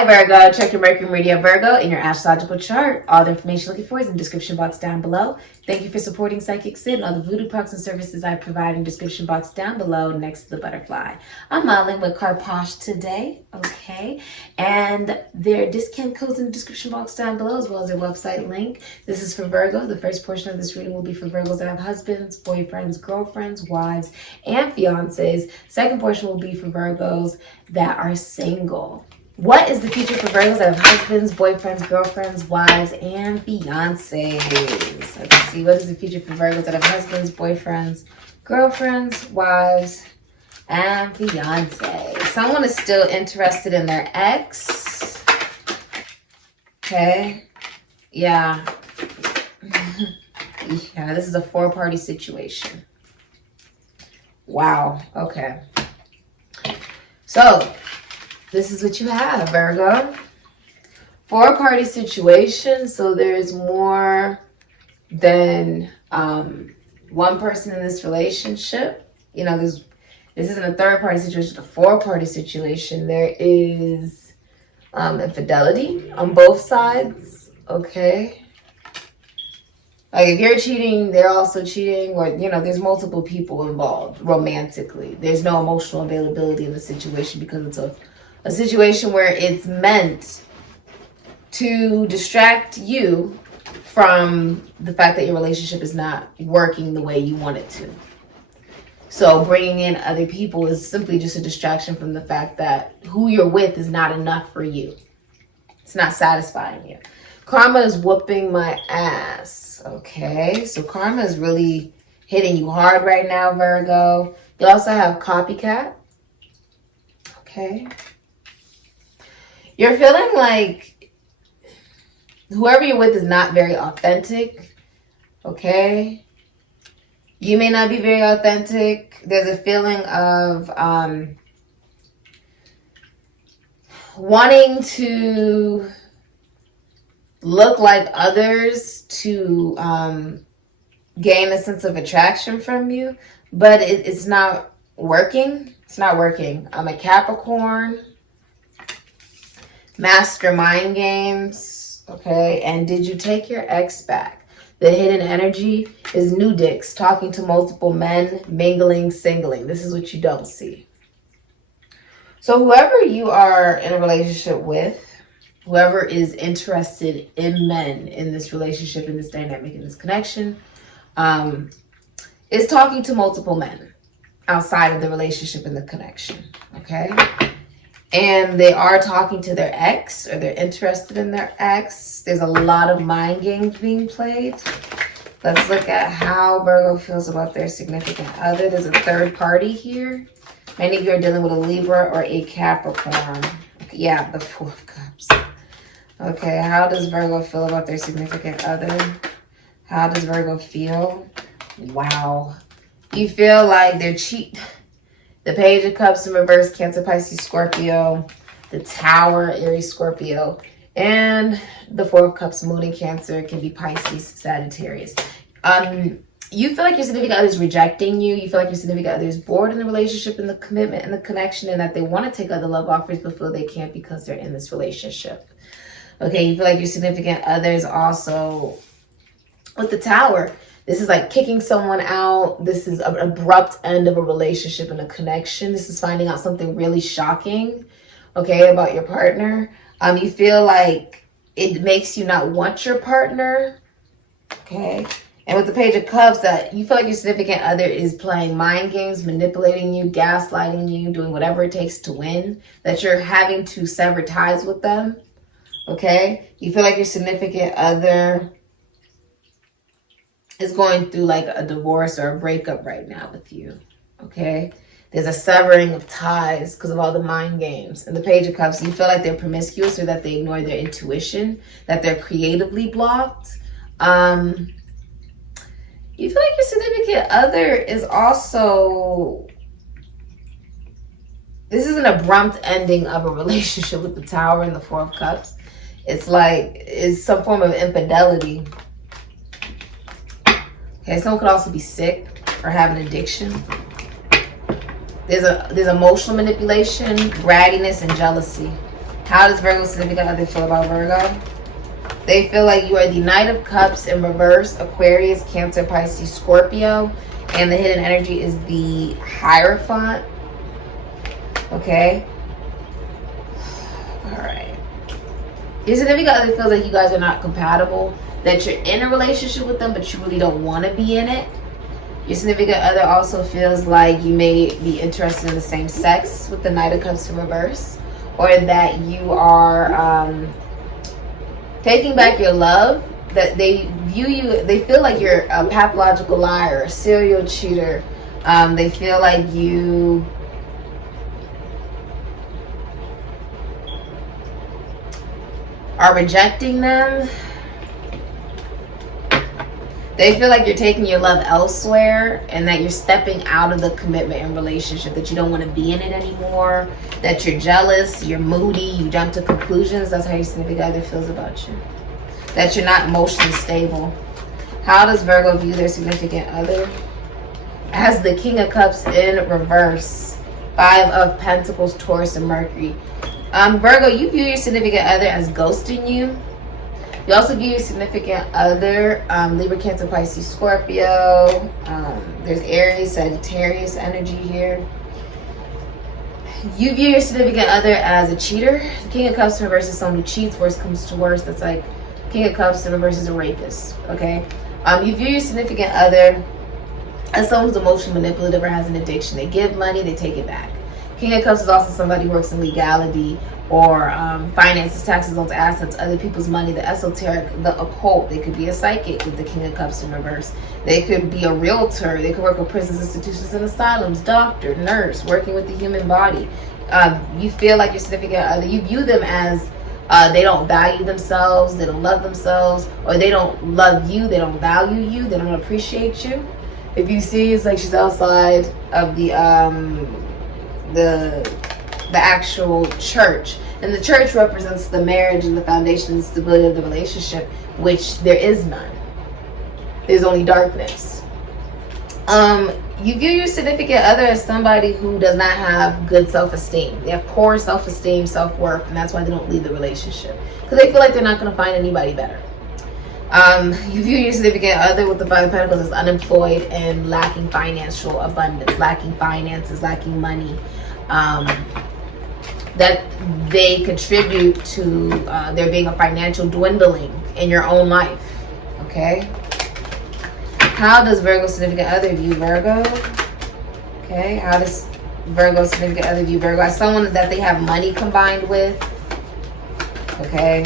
Hi Virgo, check your Mercury Meridian Virgo in your astrological chart. All the information you're looking for is in the description box down below. Thank you for supporting Sikiksyd and all the voodoo products and services I provide in the description box down below next to the butterfly. I'm modeling with CASHAPP today, okay? And their discount codes in the description box down below as well as their website link. This is for Virgo. The first portion of this reading will be for Virgos that have husbands, boyfriends, girlfriends, wives, and fiancés. Second portion will be for Virgos that are single. What is the future for Virgos that have husbands, boyfriends, girlfriends, wives, and fiancés? Let's see. What is the future for Virgos that have husbands, boyfriends, girlfriends, wives, and fiancés? Someone is still interested in their ex. Okay. Yeah. Yeah, this is a four-party situation. Wow. Okay. So, this is what you have, Virgo. Four-party situation, so there's more than one person in this relationship. You know, this isn't a third-party situation, it's a four-party situation. There is infidelity on both sides, okay? Like, if you're cheating, they're also cheating, or, you know, there's multiple people involved romantically. There's no emotional availability in the situation because it's a situation where it's meant to distract you from the fact that your relationship is not working the way you want it to. So bringing in other people is simply just a distraction from the fact that who you're with is not enough for you. It's not satisfying you. Karma is whooping my ass. Okay, so karma is really hitting you hard right now, Virgo. You also have copycat. Okay. You're feeling like whoever you're with is not very authentic, okay? You may not be very authentic. There's a feeling of wanting to look like others to gain a sense of attraction from you, but it's not working. It's not working. I'm a Capricorn. Mastermind games, okay? And did you take your ex back? The hidden energy is new dicks, talking to multiple men, mingling, singling. This is what you don't see. So whoever you are in a relationship with, whoever is interested in men in this relationship, in this dynamic, in this connection, is talking to multiple men outside of the relationship and the connection, okay? And they are talking to their ex, or they're interested in their ex. There's a lot of mind games being played. Let's look at how Virgo feels about their significant other. There's a third party here. Many of you are dealing with a Libra or a Capricorn. Yeah, the Four of Cups. Okay, how does Virgo feel about their significant other? How does Virgo feel? Wow. You feel like they're cheating. The Page of Cups in reverse, Cancer, Pisces, Scorpio. The Tower, Aries, Scorpio. And the Four of Cups, Moon in Cancer. It can be Pisces, Sagittarius. You feel like your significant other is rejecting you. You feel like your significant other is bored in the relationship and the commitment and the connection, and that they want to take other love offers but feel they can't because they're in this relationship. Okay, you feel like your significant other is also with the Tower. This is like kicking someone out. This is an abrupt end of a relationship and a connection. This is finding out something really shocking, okay, about your partner. You feel like it makes you not want your partner, okay? And with the Page of Cups, that you feel like your significant other is playing mind games, manipulating you, gaslighting you, doing whatever it takes to win, that you're having to sever ties with them, okay? You feel like your significant other is going through like a divorce or a breakup right now with you, okay? There's a severing of ties because of all the mind games. And the Page of Cups, you feel like they're promiscuous or that they ignore their intuition, that they're creatively blocked. You feel like your significant other is also, this is an abrupt ending of a relationship with the Tower and the Four of Cups. It's like, it's some form of infidelity. Okay, someone could also be sick or have an addiction. There's emotional manipulation, brattiness, and jealousy. How does Virgo significant other feel about Virgo? They feel like you are the Knight of Cups in reverse, Aquarius, Cancer, Pisces, Scorpio. And the hidden energy is the Hierophant. Okay. Alright. Your significant other feels like you guys are not compatible. That you're in a relationship with them, but you really don't want to be in it. Your significant other also feels like you may be interested in the same sex with the Knight of Cups in reverse. Or that you are taking back your love. That they view you, they feel like you're a pathological liar, a serial cheater. They feel like you are rejecting them. They feel like you're taking your love elsewhere and that you're stepping out of the commitment and relationship, that you don't want to be in it anymore, that you're jealous, you're moody, you jump to conclusions. That's how your significant other feels about you. That you're not emotionally stable. How does Virgo view their significant other? As the King of Cups in reverse. 5 of Pentacles, Taurus, and Mercury. Virgo, you view your significant other as ghosting you. You also view your significant other, Libra, Cancer, Pisces, Scorpio. There's Aries, Sagittarius energy here. You view your significant other as a cheater. The King of Cups in reverse is someone who cheats. Worst comes to worst. That's like King of Cups in reverse is a rapist. Okay. You view your significant other as someone who's emotionally manipulative or has an addiction. They give money, they take it back. King of Cups is also somebody who works in legality or finances, taxes, loans, assets, other people's money, the esoteric, the occult. They could be a psychic with the King of Cups in reverse. They could be a realtor. They could work with prisons, institutions, and asylums, doctor, nurse, working with the human body. You feel like your significant other, you view them as they don't value themselves, they don't love themselves, or they don't love you, they don't value you, they don't appreciate you. If you see, it's like she's outside of the actual church, and the church represents the marriage and the foundation and stability of the relationship, which there is none. There's only darkness. You view your significant other as somebody who does not have good self-esteem. They have poor self-esteem, self-worth, and that's why they don't leave the relationship, because they feel like they're not going to find anybody better. You view your significant other with the 5 of Pentacles as unemployed and lacking financial abundance, lacking finances, lacking money. That they contribute to there being a financial dwindling in your own life. Okay. How does Virgo significant other view Virgo? Okay. How does Virgo significant other view Virgo? As someone that they have money combined with. Okay.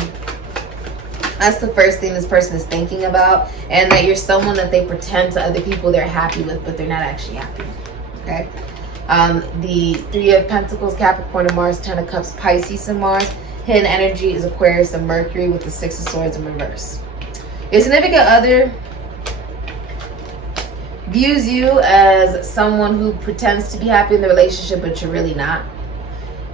That's the first thing this person is thinking about. And that you're someone that they pretend to other people they're happy with, but they're not actually happy. Okay. The 3 of Pentacles, Capricorn and Mars, 10 of Cups, Pisces and Mars. Hidden energy is Aquarius and Mercury with the 6 of Swords in reverse. Your significant other views you as someone who pretends to be happy in the relationship, but you're really not.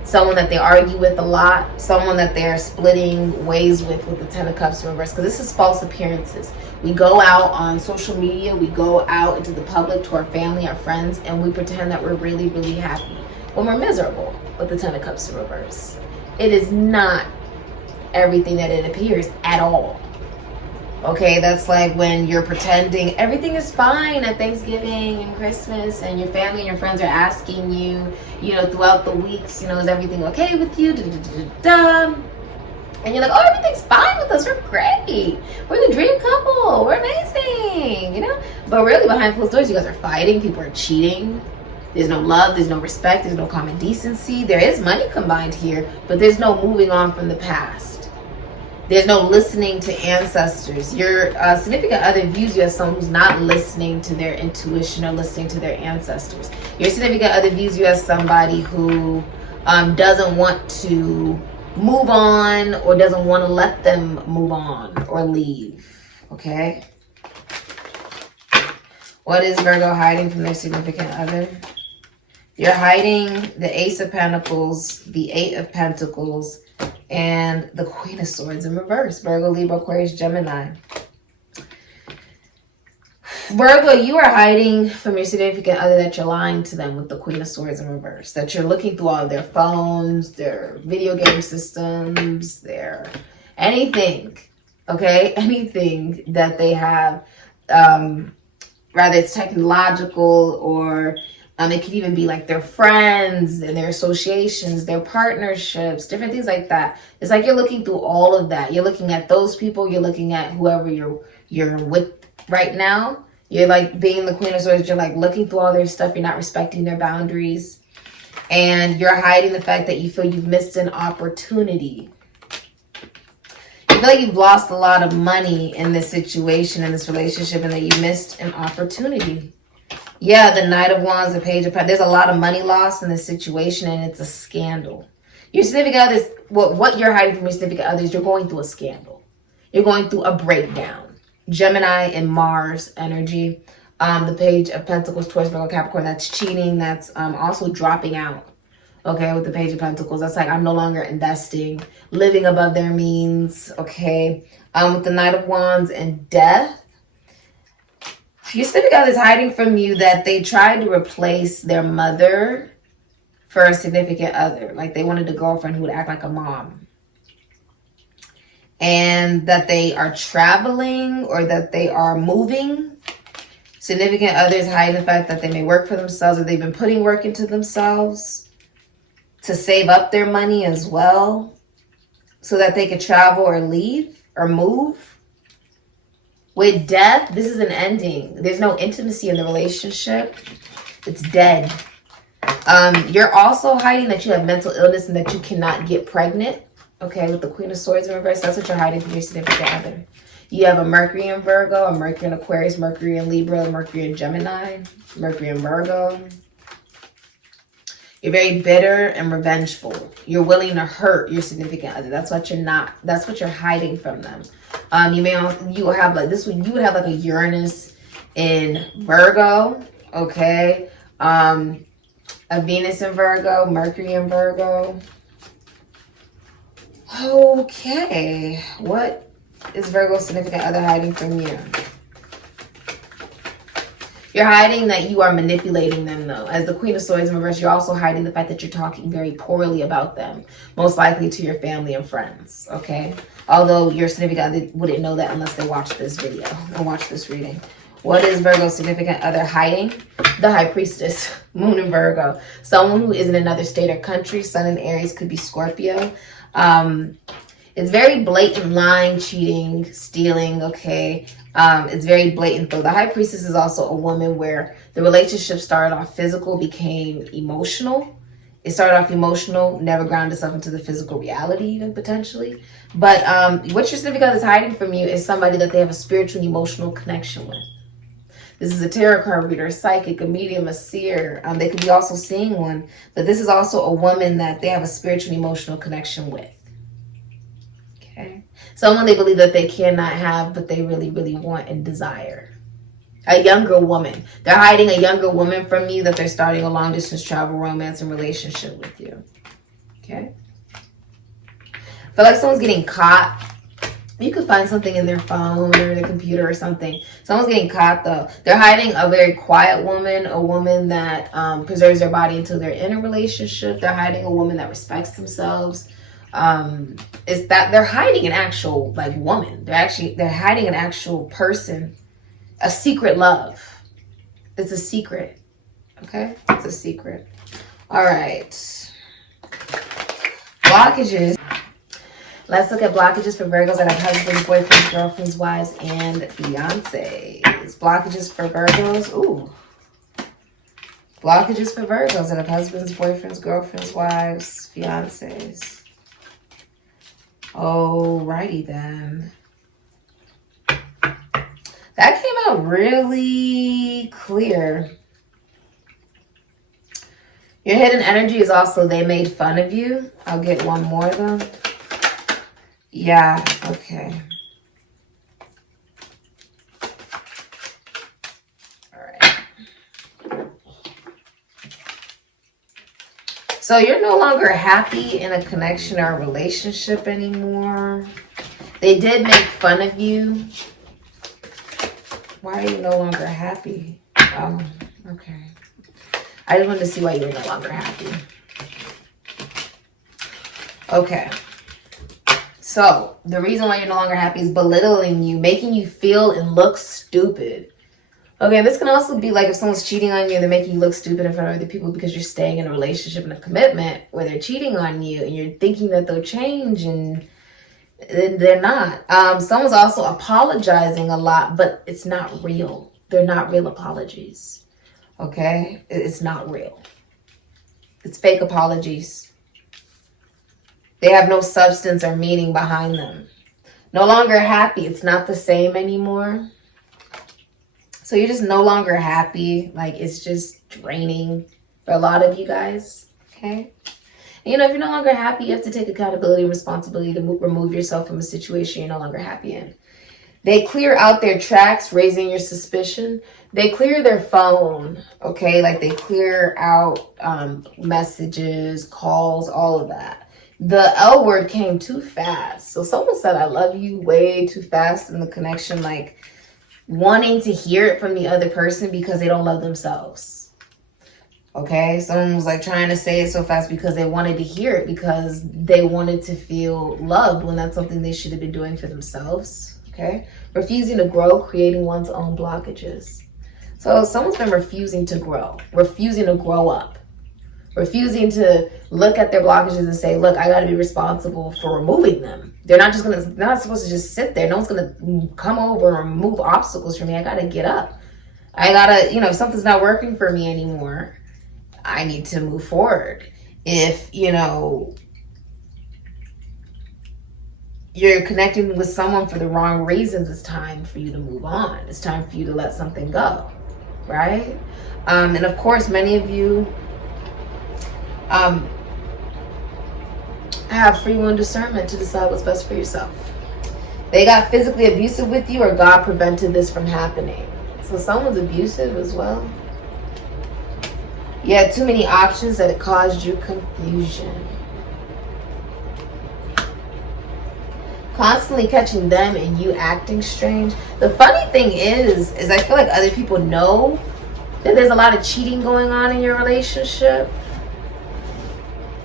Someone that they argue with a lot. Someone that they're splitting ways with the 10 of Cups in reverse. Because this is false appearances. We go out on social media. We go out into the public to our family, our friends. And we pretend that we're really, really happy. When we're miserable with the 10 of Cups in reverse. It is not everything that it appears at all. Okay, that's like when you're pretending everything is fine at Thanksgiving and Christmas, and your family and your friends are asking you, you know, throughout the weeks, you know, is everything okay with you? And you're like, oh, everything's fine with us. We're great. We're the dream couple. We're amazing, you know? But really, behind closed doors, you guys are fighting. People are cheating. There's no love. There's no respect. There's no common decency. There is money combined here, but there's no moving on from the past. There's no listening to ancestors. Your significant other views you as someone who's not listening to their intuition or listening to their ancestors. Your significant other views you as somebody who doesn't want to move on or doesn't want to let them move on or leave. Okay? What is Virgo hiding from their significant other? You're hiding the Ace of Pentacles, the 8 of Pentacles, and the Queen of Swords in reverse. Virgo, Libra, Aquarius, Gemini. Virgo, you are hiding from your significant other that you're lying to them with the Queen of Swords in reverse. That you're looking through all of their phones, their video game systems, their anything, okay? Anything that they have, rather it's technological or it could even be like their friends and their associations, their partnerships, different things like that. It's like you're looking through all of that. You're looking at those people. You're looking at whoever you're with right now. You're like being the Queen of Swords. You're like looking through all their stuff. You're not respecting their boundaries. And you're hiding the fact that you feel you've missed an opportunity. You feel like you've lost a lot of money in this situation, in this relationship, and that you missed an opportunity. Yeah, the Knight of Wands, the Page of Pentacles. There's a lot of money lost in this situation, and it's a scandal. Your significant others, what you're hiding from your significant others, you're going through a scandal. You're going through a breakdown. Gemini and Mars energy. The Page of Pentacles, Taurus, Virgo, Capricorn, that's cheating. That's also dropping out. Okay, with the Page of Pentacles. That's like, I'm no longer investing, living above their means. Okay. With the Knight of Wands and Death. Your significant other is hiding from you that they tried to replace their mother for a significant other. Like they wanted a girlfriend who would act like a mom. And that they are traveling or that they are moving. Significant others hide the fact that they may work for themselves or they've been putting work into themselves to save up their money as well so that they could travel or leave or move. With Death, this is an ending. There's no intimacy in the relationship. It's dead. You're also hiding that you have mental illness and that you cannot get pregnant. Okay, with the Queen of Swords in reverse, that's what you're hiding from your significant other. You have a Mercury in Virgo, a Mercury in Aquarius, Mercury in Libra, a Mercury in Gemini, Mercury in Virgo. You're very bitter and revengeful. You're willing to hurt your significant other. That's what you're hiding from them. You would have like a Uranus in Virgo, okay? A Venus in Virgo, Mercury in Virgo. Okay, what is Virgo's significant other hiding from you? You're hiding that you are manipulating them, though. As the Queen of Swords in reverse, you're also hiding the fact that you're talking very poorly about them, most likely to your family and friends, okay? Although your significant other wouldn't know that unless they watch this video and watch this reading. What is Virgo's significant other hiding? The High Priestess, Moon in Virgo. Someone who is in another state or country. Sun in Aries, could be Scorpio. It's very blatant lying, cheating, stealing, okay? It's very blatant though. The High Priestess is also a woman where the relationship started off physical, became emotional. It started off emotional, never grounded itself into the physical reality even potentially. But what your significant other is hiding from you is somebody that they have a spiritual and emotional connection with. This is a tarot card reader, a psychic, a medium, a seer. They could be also seeing one. But this is also a woman that they have a spiritual and emotional connection with. Okay. Someone they believe that they cannot have, but they really, really want and desire. A younger woman. They're hiding a younger woman from you that they're starting a long distance travel, romance, and relationship with you. Okay. I feel like someone's getting caught. You could find something in their phone or their computer or something. Someone's getting caught though. They're hiding a very quiet woman, a woman that preserves their body until they're in a relationship. They're hiding a woman that respects themselves. Is that they're hiding an actual like woman. They're hiding an actual person, a secret love. It's a secret. Okay, it's a secret. All right, blockages. Let's look at blockages for Virgos that have husbands, boyfriends, girlfriends, wives, and fiancés. Blockages for Virgos. Ooh. Blockages for Virgos that have husbands, boyfriends, girlfriends, wives, fiancés. Alrighty then. That came out really clear. Your hidden energy is also they made fun of you. I'll get one more though. Yeah, okay. All right. So you're no longer happy in a connection or a relationship anymore. They did make fun of you. Why are you no longer happy? Okay. I just wanted to see why you're no longer happy. Okay. So, the reason why you're no longer happy is belittling you, making you feel and look stupid. Okay, this can also be like if someone's cheating on you and they're making you look stupid in front of other people because you're staying in a relationship and a commitment where they're cheating on you and you're thinking that they'll change and they're not. Someone's also apologizing a lot, but it's not real. They're not real apologies. Okay? It's not real. It's fake apologies. They have no substance or meaning behind them. No longer happy. It's not the same anymore. So you're just no longer happy. Like, it's just draining for a lot of you guys. Okay? And, you know, if you're no longer happy, you have to take accountability and responsibility to remove yourself from a situation you're no longer happy in. They clear out their tracks, raising your suspicion. They clear their phone, okay? Like, they clear out messages, calls, all of that. The L word came too fast. So someone said, I love you way too fast in the connection, like wanting to hear it from the other person because they don't love themselves. Okay, someone was like trying to say it so fast because they wanted to hear it because they wanted to feel loved when that's something they should have been doing for themselves. Okay, refusing to grow, creating one's own blockages. So someone's been refusing to grow, refusing to grow up, refusing to look at their blockages and say, look, I got to be responsible for removing them. They're not supposed to just sit there. No one's going to come over and remove obstacles for me. I got to get up. I got to, if something's not working for me anymore, I need to move forward. If, you're connecting with someone for the wrong reasons, it's time for you to move on. It's time for you to let something go, right? And of course, many of you have free will and discernment to decide what's best for yourself. They got physically abusive with you, or God prevented this from happening. So someone's abusive as well. You had too many options that it caused you confusion. Constantly catching them and you acting strange. The funny thing is I feel like other people know that there's a lot of cheating going on in your relationship.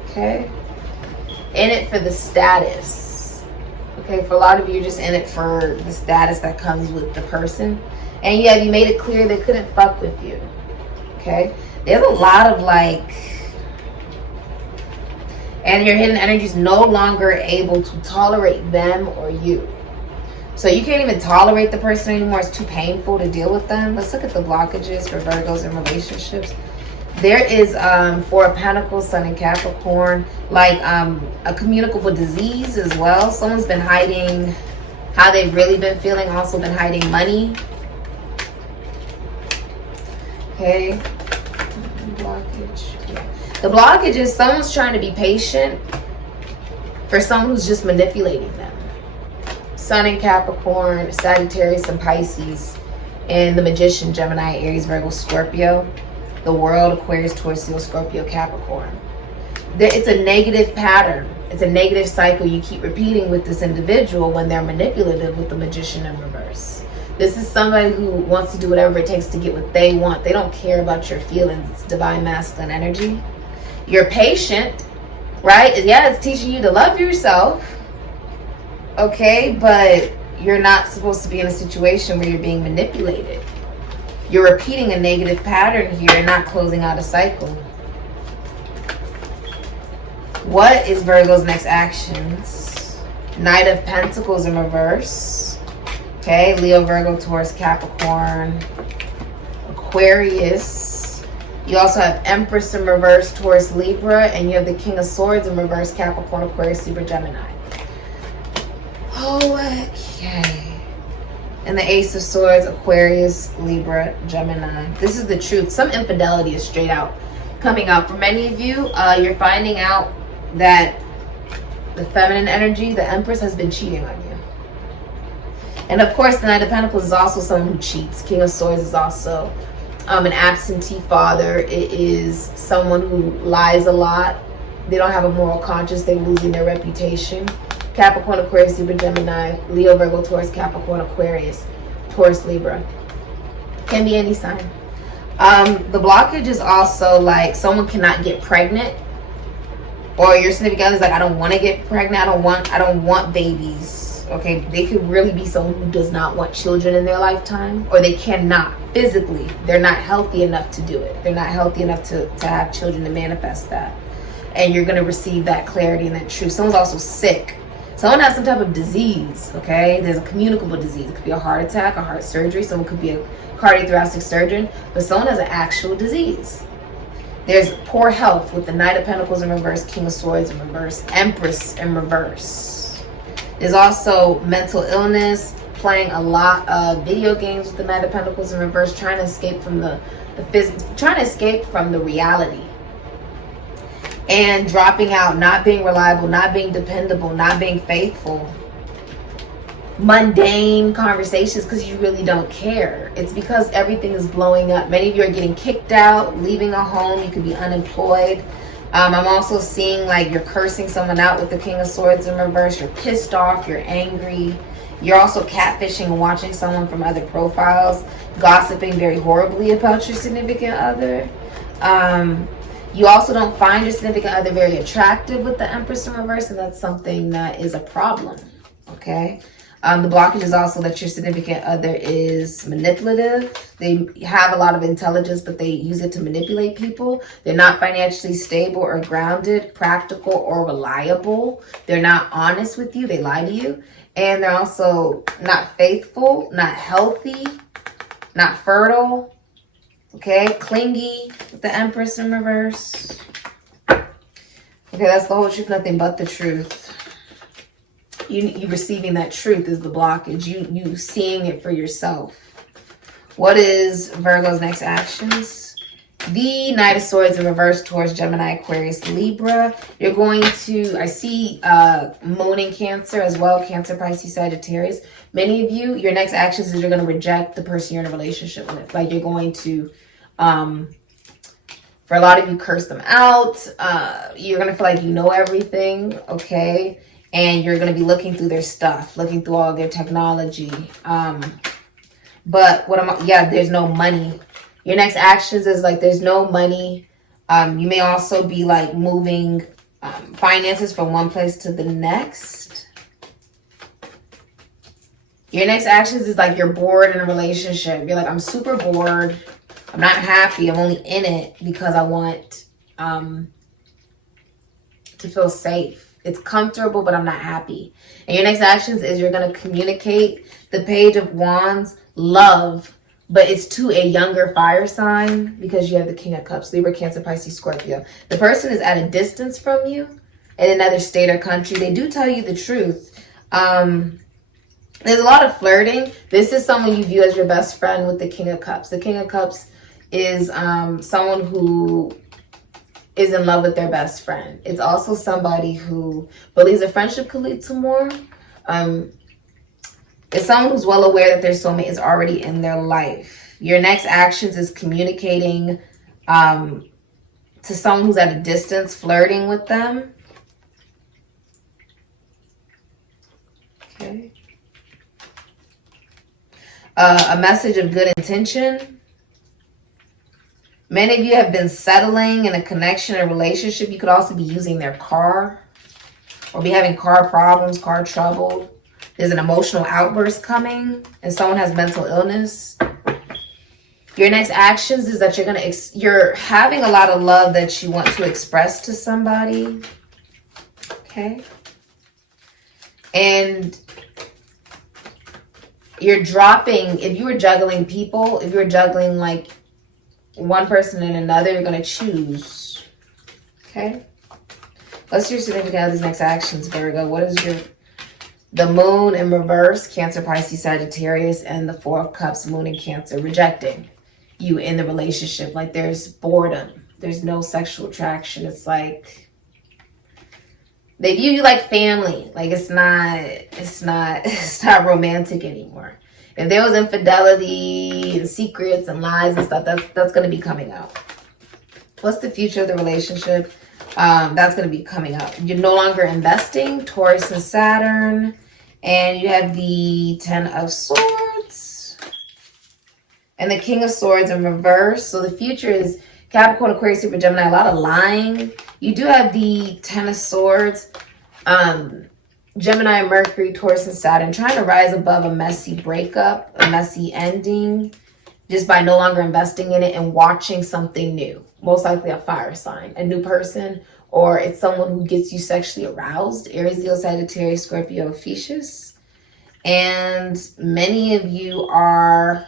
Okay? In it for the status. Okay, for a lot of you, you're just in it for the status that comes with the person. And yeah, you made it clear they couldn't fuck with you. Okay? There's a lot of and your hidden energy is no longer able to tolerate them or you. So you can't even tolerate the person anymore. It's too painful to deal with them. Let's look at the blockages for Virgos in relationships. There is Four of Pentacles, Sun in Capricorn, a communicable disease as well. Someone's been hiding how they've really been feeling, also been hiding money. Okay. Blockage. Yeah. The blockage is someone's trying to be patient for someone who's just manipulating them. Sun in Capricorn, Sagittarius and Pisces, and the Magician, Gemini, Aries, Virgo, Scorpio. The World, Aquarius, Taurus, Leo, Scorpio, Capricorn. It's a negative pattern. It's a negative cycle you keep repeating with this individual when they're manipulative with the Magician in reverse. This is somebody who wants to do whatever it takes to get what they want. They don't care about your feelings. It's divine masculine energy. You're patient, right? Yeah, it's teaching you to love yourself. Okay, but you're not supposed to be in a situation where you're being manipulated. You're repeating a negative pattern here and not closing out a cycle. What is Virgo's next actions? Knight of Pentacles in reverse. Okay, Leo, Virgo, Taurus, Capricorn, Aquarius. You also have Empress in reverse, Taurus, Libra, and you have the King of Swords in reverse, Capricorn, Aquarius, Libra, Gemini. Okay. And the Ace of Swords, Aquarius, Libra, Gemini. This is the truth. Some infidelity is straight out coming out. For many of you, you're finding out that the feminine energy, the Empress, has been cheating on you. And of course, the Knight of Pentacles is also someone who cheats. King of Swords is also an absentee father. It is someone who lies a lot. They don't have a moral conscience. They're losing their reputation. Capricorn, Aquarius, Libra, Gemini, Leo, Virgo, Taurus, Capricorn, Aquarius, Taurus, Libra. Can be any sign. The blockage is also like someone cannot get pregnant, or your significant other is like, I don't want to get pregnant. I don't want babies. Okay, they could really be someone who does not want children in their lifetime, or they cannot physically. They're not healthy enough to do it. They're not healthy enough to have children, to manifest that. And you're going to receive that clarity and that truth. Someone's also sick. Someone has some type of disease, okay? There's a communicable disease. It could be a heart attack, a heart surgery. Someone could be a cardiothoracic surgeon, but someone has an actual disease. There's poor health with the Knight of Pentacles in reverse, King of Swords in reverse, Empress in reverse. There's also mental illness, playing a lot of video games with the Knight of Pentacles in reverse, trying to escape from the physics, trying to escape from the reality. And dropping out, not being reliable, not being dependable, not being faithful. Mundane conversations because you really don't care. It's because everything is blowing up. Many of you are getting kicked out, leaving a home. You could be unemployed. I'm also seeing like you're cursing someone out with the King of Swords in reverse. You're pissed off. You're angry. You're also catfishing and watching someone from other profiles, gossiping very horribly about your significant other. You also don't find your significant other very attractive with the Empress in reverse, and that's something that is a problem, okay? The blockage is also that your significant other is manipulative. They have a lot of intelligence, but they use it to manipulate people. They're not financially stable or grounded, practical or reliable. They're not honest with you. They lie to you. And they're also not faithful, not healthy, not fertile. Okay, clingy with the Empress in reverse. Okay, that's the whole truth, nothing but the truth. You receiving that truth is the blockage. You seeing it for yourself. What is Virgo's next actions? The Knight of Swords in reverse towards Gemini, Aquarius, Libra. You're going to, I see Moon in Cancer as well, Cancer, Pisces, Sagittarius. Many of you, your next actions is you're going to reject the person you're in a relationship with. Like you're going to, for a lot of you, curse them out. You're going to feel like you know everything, okay? And you're going to be looking through their stuff, looking through all their technology. But there's no money. Your next actions is like there's no money. You may also be like moving finances from one place to the next. Your next actions is like you're bored in a relationship. You're like, I'm super bored. I'm not happy. I'm only in it because I want to feel safe. It's comfortable, but I'm not happy. And your next actions is you're going to communicate the Page of Wands, love, but it's to a younger fire sign because you have the King of Cups, Libra, Cancer, Pisces, Scorpio. The person is at a distance from you in another state or country. They do tell you the truth. There's a lot of flirting. This is someone you view as your best friend with the King of Cups. The King of Cups is someone who is in love with their best friend. It's also somebody who believes a friendship could lead to more. It's someone who's well aware that their soulmate is already in their life. Your next actions is communicating to someone who's at a distance, flirting with them. Okay. A message of good intention. Many of you have been settling in a connection, a relationship. You could also be using their car or be having car problems, car trouble. There's an emotional outburst coming and someone has mental illness. Your next actions is that you're having a lot of love that you want to express to somebody. Okay. And you're dropping, if you were juggling people, if you were juggling like one person and another, you're going to choose. Okay. What's your significant other's next actions, Virgo? What is the Moon in reverse, Cancer, Pisces, Sagittarius, and the Four of Cups, Moon in Cancer, rejecting you in the relationship. Like there's boredom. There's no sexual attraction. It's like they view you like family. Like it's not romantic anymore. If there was infidelity and secrets and lies and stuff, that's going to be coming out. What's the future of the relationship? That's going to be coming out. You're no longer investing, Taurus and Saturn. And you have the Ten of Swords. and the King of Swords in reverse. So the future is Capricorn, Aquarius, Libra, Gemini, a lot of lying. You do have the Ten of Swords, Gemini, Mercury, Taurus, and Saturn, trying to rise above a messy breakup, a messy ending, just by no longer investing in it and watching something new. Most likely a fire sign, a new person, or it's someone who gets you sexually aroused. Aries, Leo, Sagittarius, Scorpio, Ophiuchus. And many of you are,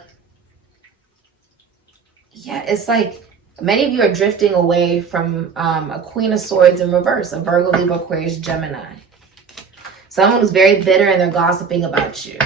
yeah, it's like many of you are drifting away from a Queen of Swords in reverse, a Virgo, Libra, Aquarius, Gemini. Someone who's very bitter and they're gossiping about you.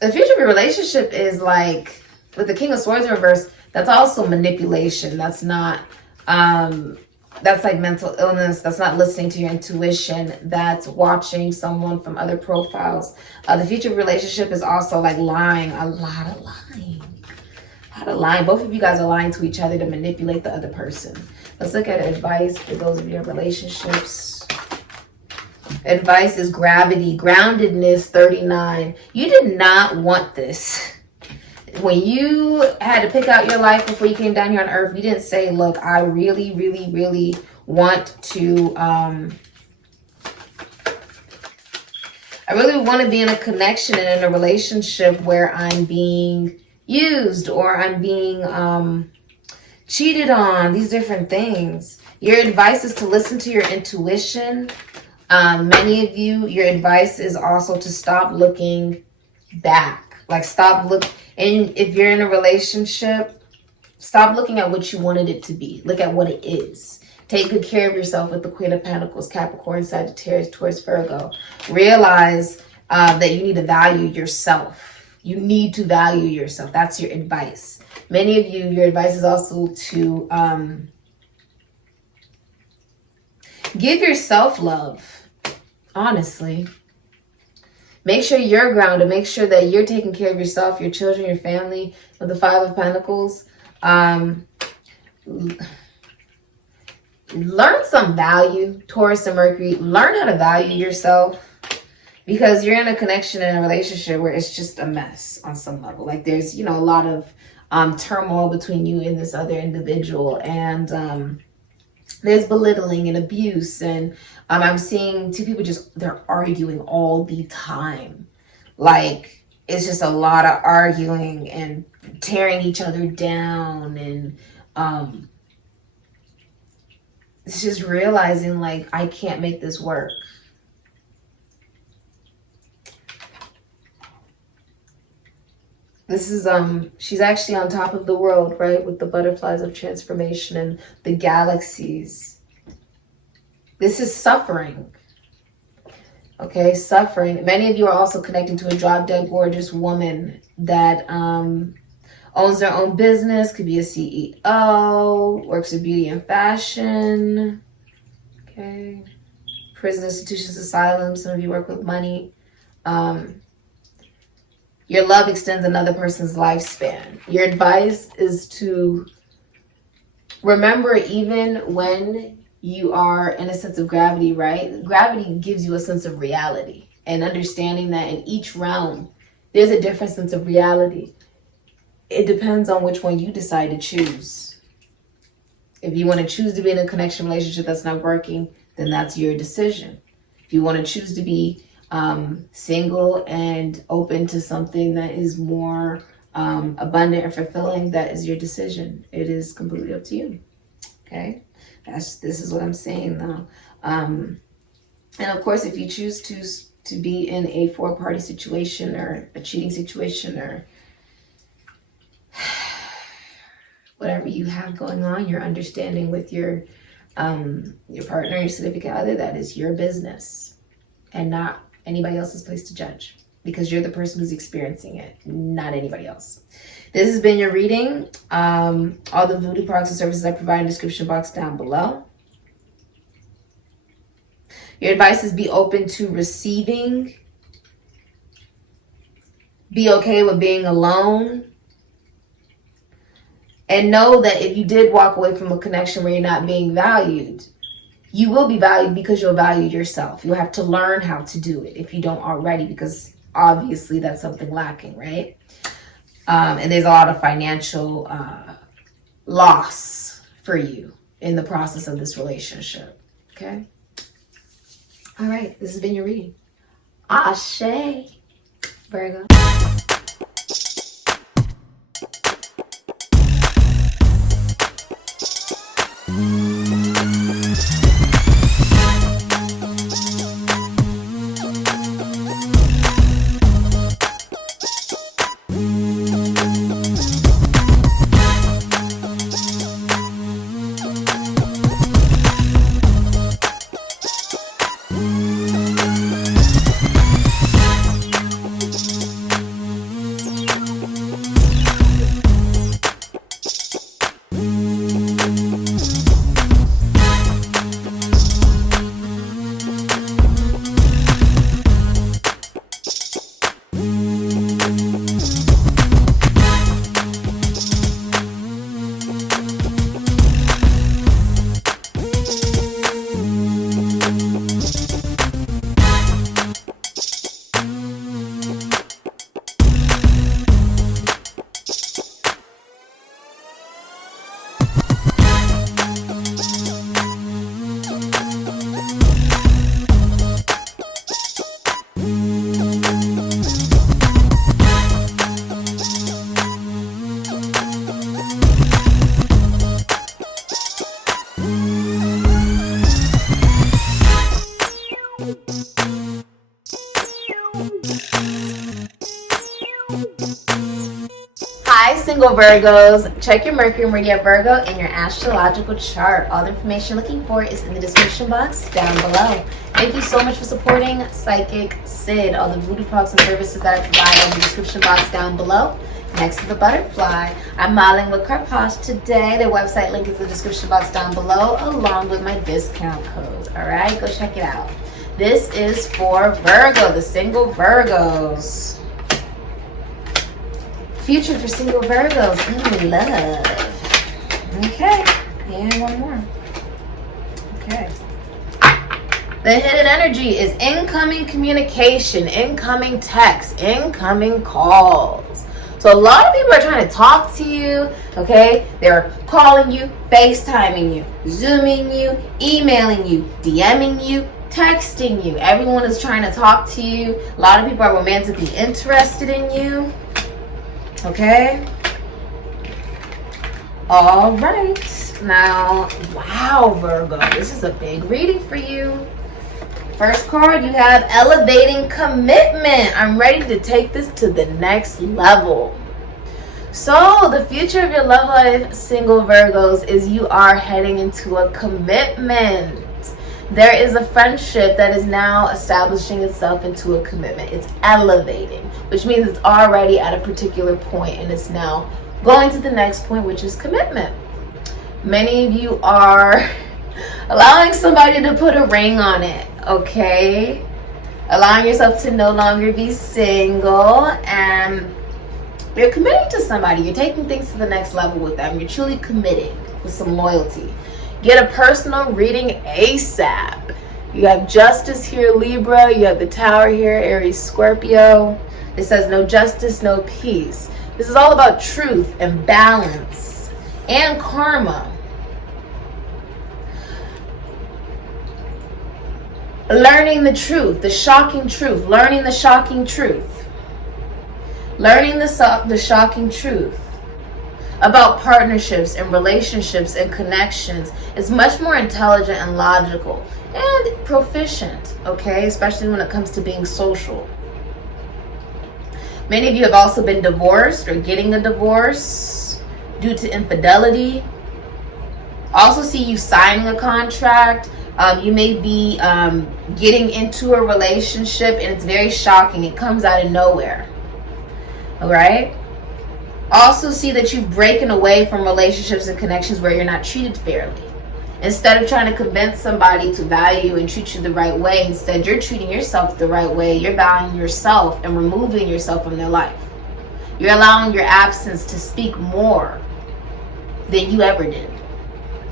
The future of your relationship is like, with the King of Swords in reverse, that's also manipulation. That's not, that's like mental illness. That's not listening to your intuition. That's watching someone from other profiles. The future relationship is also like lying, a lot of lying. A lot of lying. Both of you guys are lying to each other to manipulate the other person. Let's look at advice for those of your relationships. Advice is gravity, groundedness, 39. You did not want this. When you had to pick out your life before you came down here on earth, you didn't say, look, I really, really, really want to, I really want to be in a connection and in a relationship where I'm being used or I'm being cheated on, these different things. Your advice is to listen to your intuition. Many of you, your advice is also to stop looking back. Like and if you're in a relationship, stop looking at what you wanted it to be. Look at what it is. Take good care of yourself with the Queen of Pentacles, Capricorn, Sagittarius, Taurus, Virgo. Realize that you need to value yourself. You need to value yourself. That's your advice. Many of you, your advice is also to give yourself love, honestly. Make sure you're grounded. Make sure that you're taking care of yourself, your children, your family. With the Five of Pentacles, learn some value. Taurus and Mercury, learn how to value yourself. Because you're in a connection and a relationship where it's just a mess on some level. Like there's, you know, a lot of turmoil between you and this other individual. And there's belittling and abuse. And I'm seeing two people they're arguing all the time. Like it's just a lot of arguing and tearing each other down. And it's just realizing like, I can't make this work. This is, she's actually on top of the world, right? With the butterflies of transformation and the galaxies. This is suffering. Okay, suffering. Many of you are also connecting to a drop-dead gorgeous woman that owns their own business, could be a CEO, works in beauty and fashion. Okay. Prison institutions, asylums. Some of you work with money. Your love extends another person's lifespan. Your advice is to remember, even when you are in a sense of gravity, right? Gravity gives you a sense of reality, and understanding that in each realm, there's a different sense of reality. It depends on which one you decide to choose. If you want to choose to be in a connection relationship that's not working, then that's your decision. If you want to choose to be single and open to something that is more abundant and fulfilling, that is your decision. It is completely up to you. Okay, this is what I'm saying though. And of course, if you choose to be in a four-party situation or a cheating situation or whatever you have going on, your understanding with your partner, your significant other, that is your business and not anybody else's place to judge, because you're the person who's experiencing it, not anybody else. This has been your reading. All the voodoo products and services I provide in the description box down below. Your advice is be open to receiving. Be okay with being alone. And know that if you did walk away from a connection where you're not being valued, you will be valued because you'll value yourself. You'll have to learn how to do it if you don't already, because obviously that's something lacking, right? And there's a lot of financial loss for you in the process of this relationship. Okay. All right. This has been your reading. Ashe, Virgo. Hi, single Virgos. Check your Mercury Meridian Virgo and your astrological chart. All the information you're looking for is in the description box down below. Thank you so much for supporting Sikiksyd. All the voodoo products and services that I provide in the description box down below. Next to the butterfly, I'm modeling with Carposh today. Their website link is in the description box down below, along with my discount code. All right, go check it out. This is for Virgo, the single Virgos. Future for single Virgos in love. Okay, and one more. Okay. The hidden energy is incoming communication, incoming texts, incoming calls. So a lot of people are trying to talk to you, okay? They're calling you, FaceTiming you, Zooming you, emailing you, DMing you, texting you. Everyone is trying to talk to you. A lot of people are romantically interested in you, okay? All right. Now, wow, Virgo, this is a big reading for you. First card, you have elevating commitment. I'm ready to take this to the next level. So the future of your love life, single Virgos, is you are heading into a commitment. There is a friendship that is now establishing itself into a commitment. It's elevating, which means it's already at a particular point and it's now going to the next point, which is commitment. Many of you are allowing somebody to put a ring on it. Okay, allowing yourself to no longer be single, and you're committing to somebody. You're taking things to the next level with them. You're truly committing with some loyalty. Get a personal reading ASAP. You have Justice here, Libra. You have the Tower here, Aries, Scorpio. It says no justice, no peace. This is all about truth and balance and karma. Learning the truth, the shocking truth, learning the shocking truth. Learning the shocking truth about partnerships and relationships and connections is much more intelligent and logical and proficient, okay? Especially when it comes to being social. Many of you have also been divorced or getting a divorce due to infidelity. Also see you signing a contract. You may be getting into a relationship and it's very shocking. It comes out of nowhere. All right? Also see that you've broken away from relationships and connections where you're not treated fairly. Instead of trying to convince somebody to value and treat you the right way, instead you're treating yourself the right way. You're valuing yourself and removing yourself from their life. You're allowing your absence to speak more than you ever did.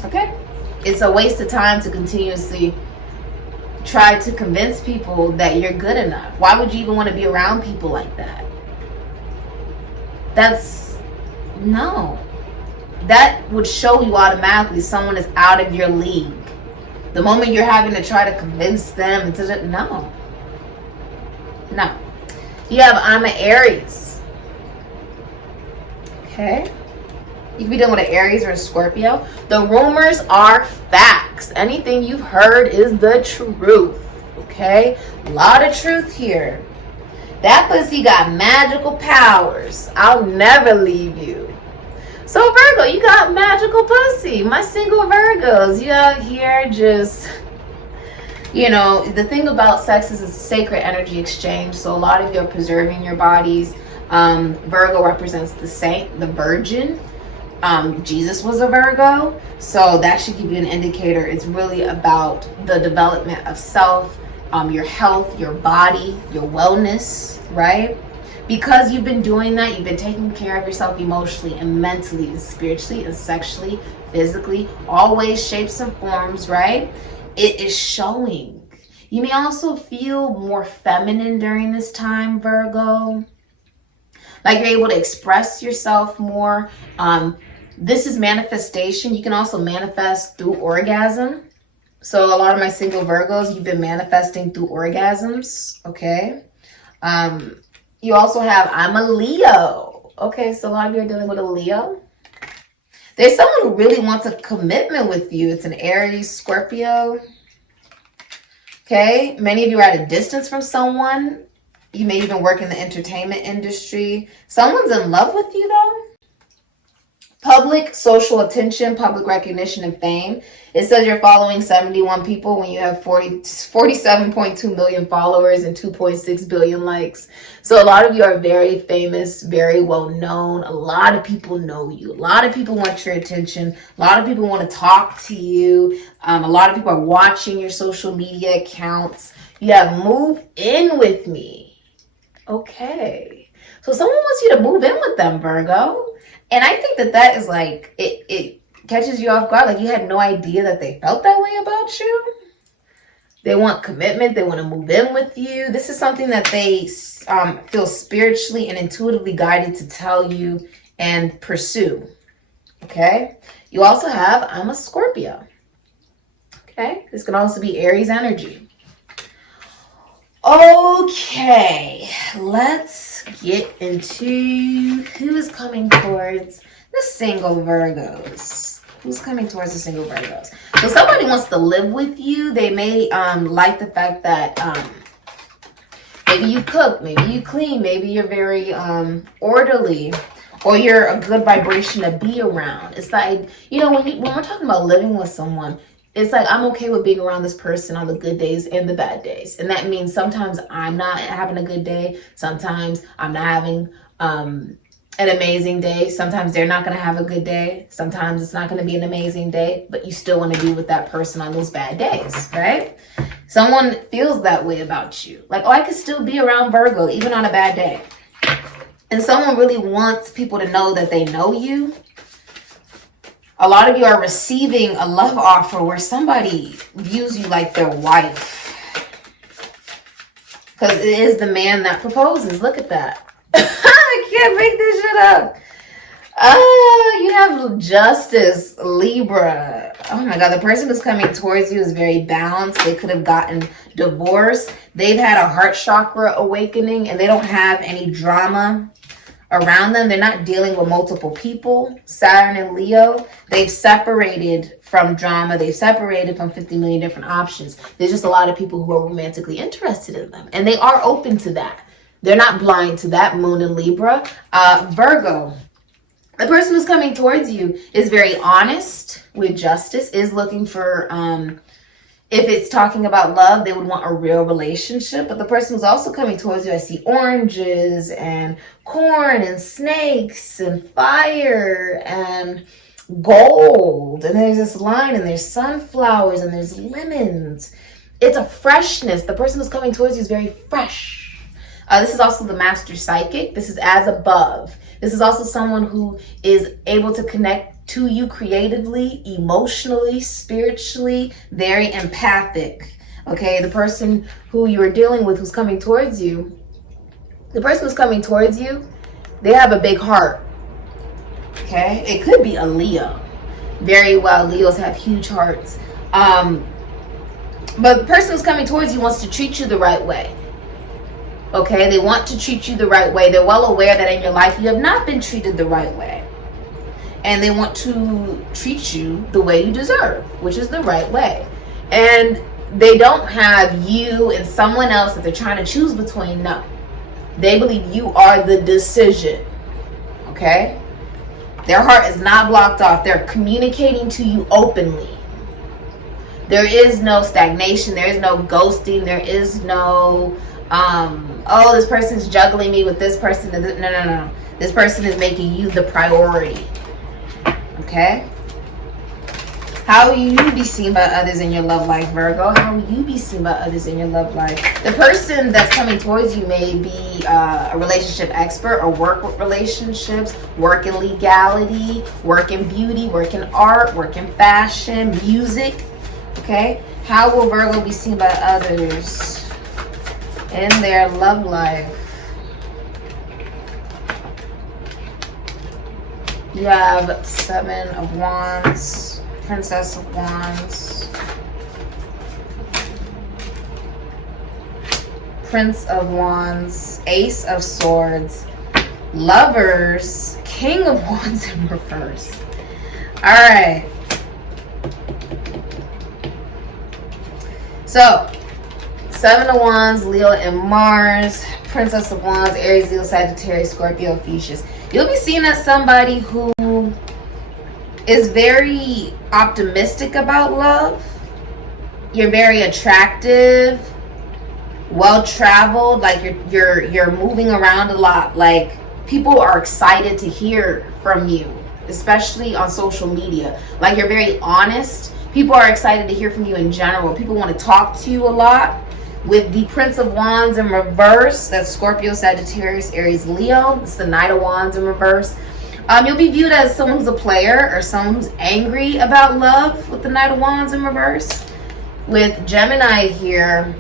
Okay? It's a waste of time to continuously try to convince people that you're good enough. Why would you even want to be around people like that? No. That would show you automatically someone is out of your league. The moment you're having to try to convince them, no. You have I'm an Aries. Okay. You could be dealing with an Aries or a Scorpio. The rumors are facts. Anything you've heard is the truth. Okay? A lot of truth here. That pussy got magical powers. I'll never leave you. So Virgo, you got magical pussy. My single Virgos, you out here just, the thing about sex is it's a sacred energy exchange. So a lot of you are preserving your bodies. Virgo represents the saint, the virgin. Jesus was a Virgo, so that should give you an indicator. It's really about the development of self, your health, your body, your wellness, right? Because you've been doing that, you've been taking care of yourself emotionally and mentally and spiritually and sexually, physically, all ways, shapes and forms, right? It is showing. You may also feel more feminine during this time, Virgo. Like you're able to express yourself more. This is manifestation. You can also manifest through orgasm. So a lot of my single Virgos, you've been manifesting through orgasms. Okay. You also have I'm a Leo. Okay, so a lot of you are dealing with a Leo. There's someone who really wants a commitment with you. It's an Aries, Scorpio. Okay, many of you are at a distance from someone. You may even work in the entertainment industry. Someone's in love with you though. Public social attention, public recognition, and fame. It says you're following 71 people when you have 47.2 million followers and 2.6 billion likes. So a lot of you are very famous, very well known. A lot of people know you. A lot of people want your attention. A lot of people want to talk to you. A lot of people are watching your social media accounts. You have move in with me. Okay. So someone wants you to move in with them, Virgo. And I think that is like, it catches you off guard. Like you had no idea that they felt that way about you. They want commitment. They want to move in with you. This is something that they feel spiritually and intuitively guided to tell you and pursue. Okay. You also have I'm a Scorpio. Okay. This can also be Aries energy. Okay, let's get into who is coming towards the single Virgos. Who's coming towards the single Virgos? So somebody wants to live with you. They may like the fact that maybe you cook, maybe you clean, maybe you're very orderly, or you're a good vibration to be around. It's like, when we're talking about living with someone, it's like I'm okay with being around this person on the good days and the bad days. And that means sometimes I'm not having a good day. Sometimes I'm not having an amazing day. Sometimes they're not going to have a good day. Sometimes it's not going to be an amazing day, but you still want to be with that person on those bad days, right? Someone feels that way about you. Like, I could still be around Virgo even on a bad day. And someone really wants people to know that they know you. A lot of you are receiving a love offer where somebody views you like their wife. Because it is the man that proposes. Look at that. I can't make this shit up. You have Justice, Libra. Oh my God, the person who's coming towards you is very balanced. They could have gotten divorced. They've had a heart chakra awakening and they don't have any drama around them. They're not dealing with multiple people. Saturn and Leo, they've separated from drama. They've separated from 50 million different options. There's just a lot of people who are romantically interested in them. And they are open to that. They're not blind to that. Moon and Libra. Virgo, the person who's coming towards you is very honest with justice, is looking for, if it's talking about love, they would want a real relationship. But the person who's also coming towards you, I see oranges and corn and snakes and fire and gold. And there's this line and there's sunflowers and there's lemons. It's a freshness. The person who's coming towards you is very fresh. This is also the master psychic. This is as above. This is also someone who is able to connect to you creatively, emotionally, spiritually, very empathic. Okay, the person who you are dealing with who's coming towards you, the person who's coming towards you, they have a big heart. Okay, it could be a Leo. Very well, Leos have huge hearts. But the person who's coming towards you wants to treat you the right way. Okay, they want to treat you the right way. They're well aware that in your life you have not been treated the right way. And they want to treat you the way you deserve, which is the right way. And they don't have you and someone else that they're trying to choose between. No. They believe you are the decision. Okay? Their heart is not blocked off. They're communicating to you openly. There is no stagnation. There is no ghosting. There is no, oh, this person's juggling me with this person. No. This person is making you the priority. Okay? How will you be seen by others in your love life, Virgo? How will you be seen by others in your love life? The person that's coming towards you may be a relationship expert or work with relationships, work in legality, work in beauty, work in art, work in fashion, music. Okay, how will Virgo be seen by others in their love life? You have 7 of Wands, Princess of Wands, Prince of Wands, Ace of Swords, Lovers, King of Wands in reverse. All right. So, 7 of Wands, Leo and Mars, Princess of Wands, Aries, Leo, Sagittarius, Scorpio, Theseus. You'll be seen as somebody who is very optimistic about love. You're very attractive, well-traveled, like you're moving around a lot. Like, people are excited to hear from you, especially on social media. Like, you're very honest. People are excited to hear from you in general. People want to talk to you a lot. With the Prince of Wands in reverse, that's Scorpio, Sagittarius, Aries, Leo. It's the Knight of Wands in reverse. You'll be viewed as someone who's a player or someone who's angry about love with the Knight of Wands in reverse. With Gemini here,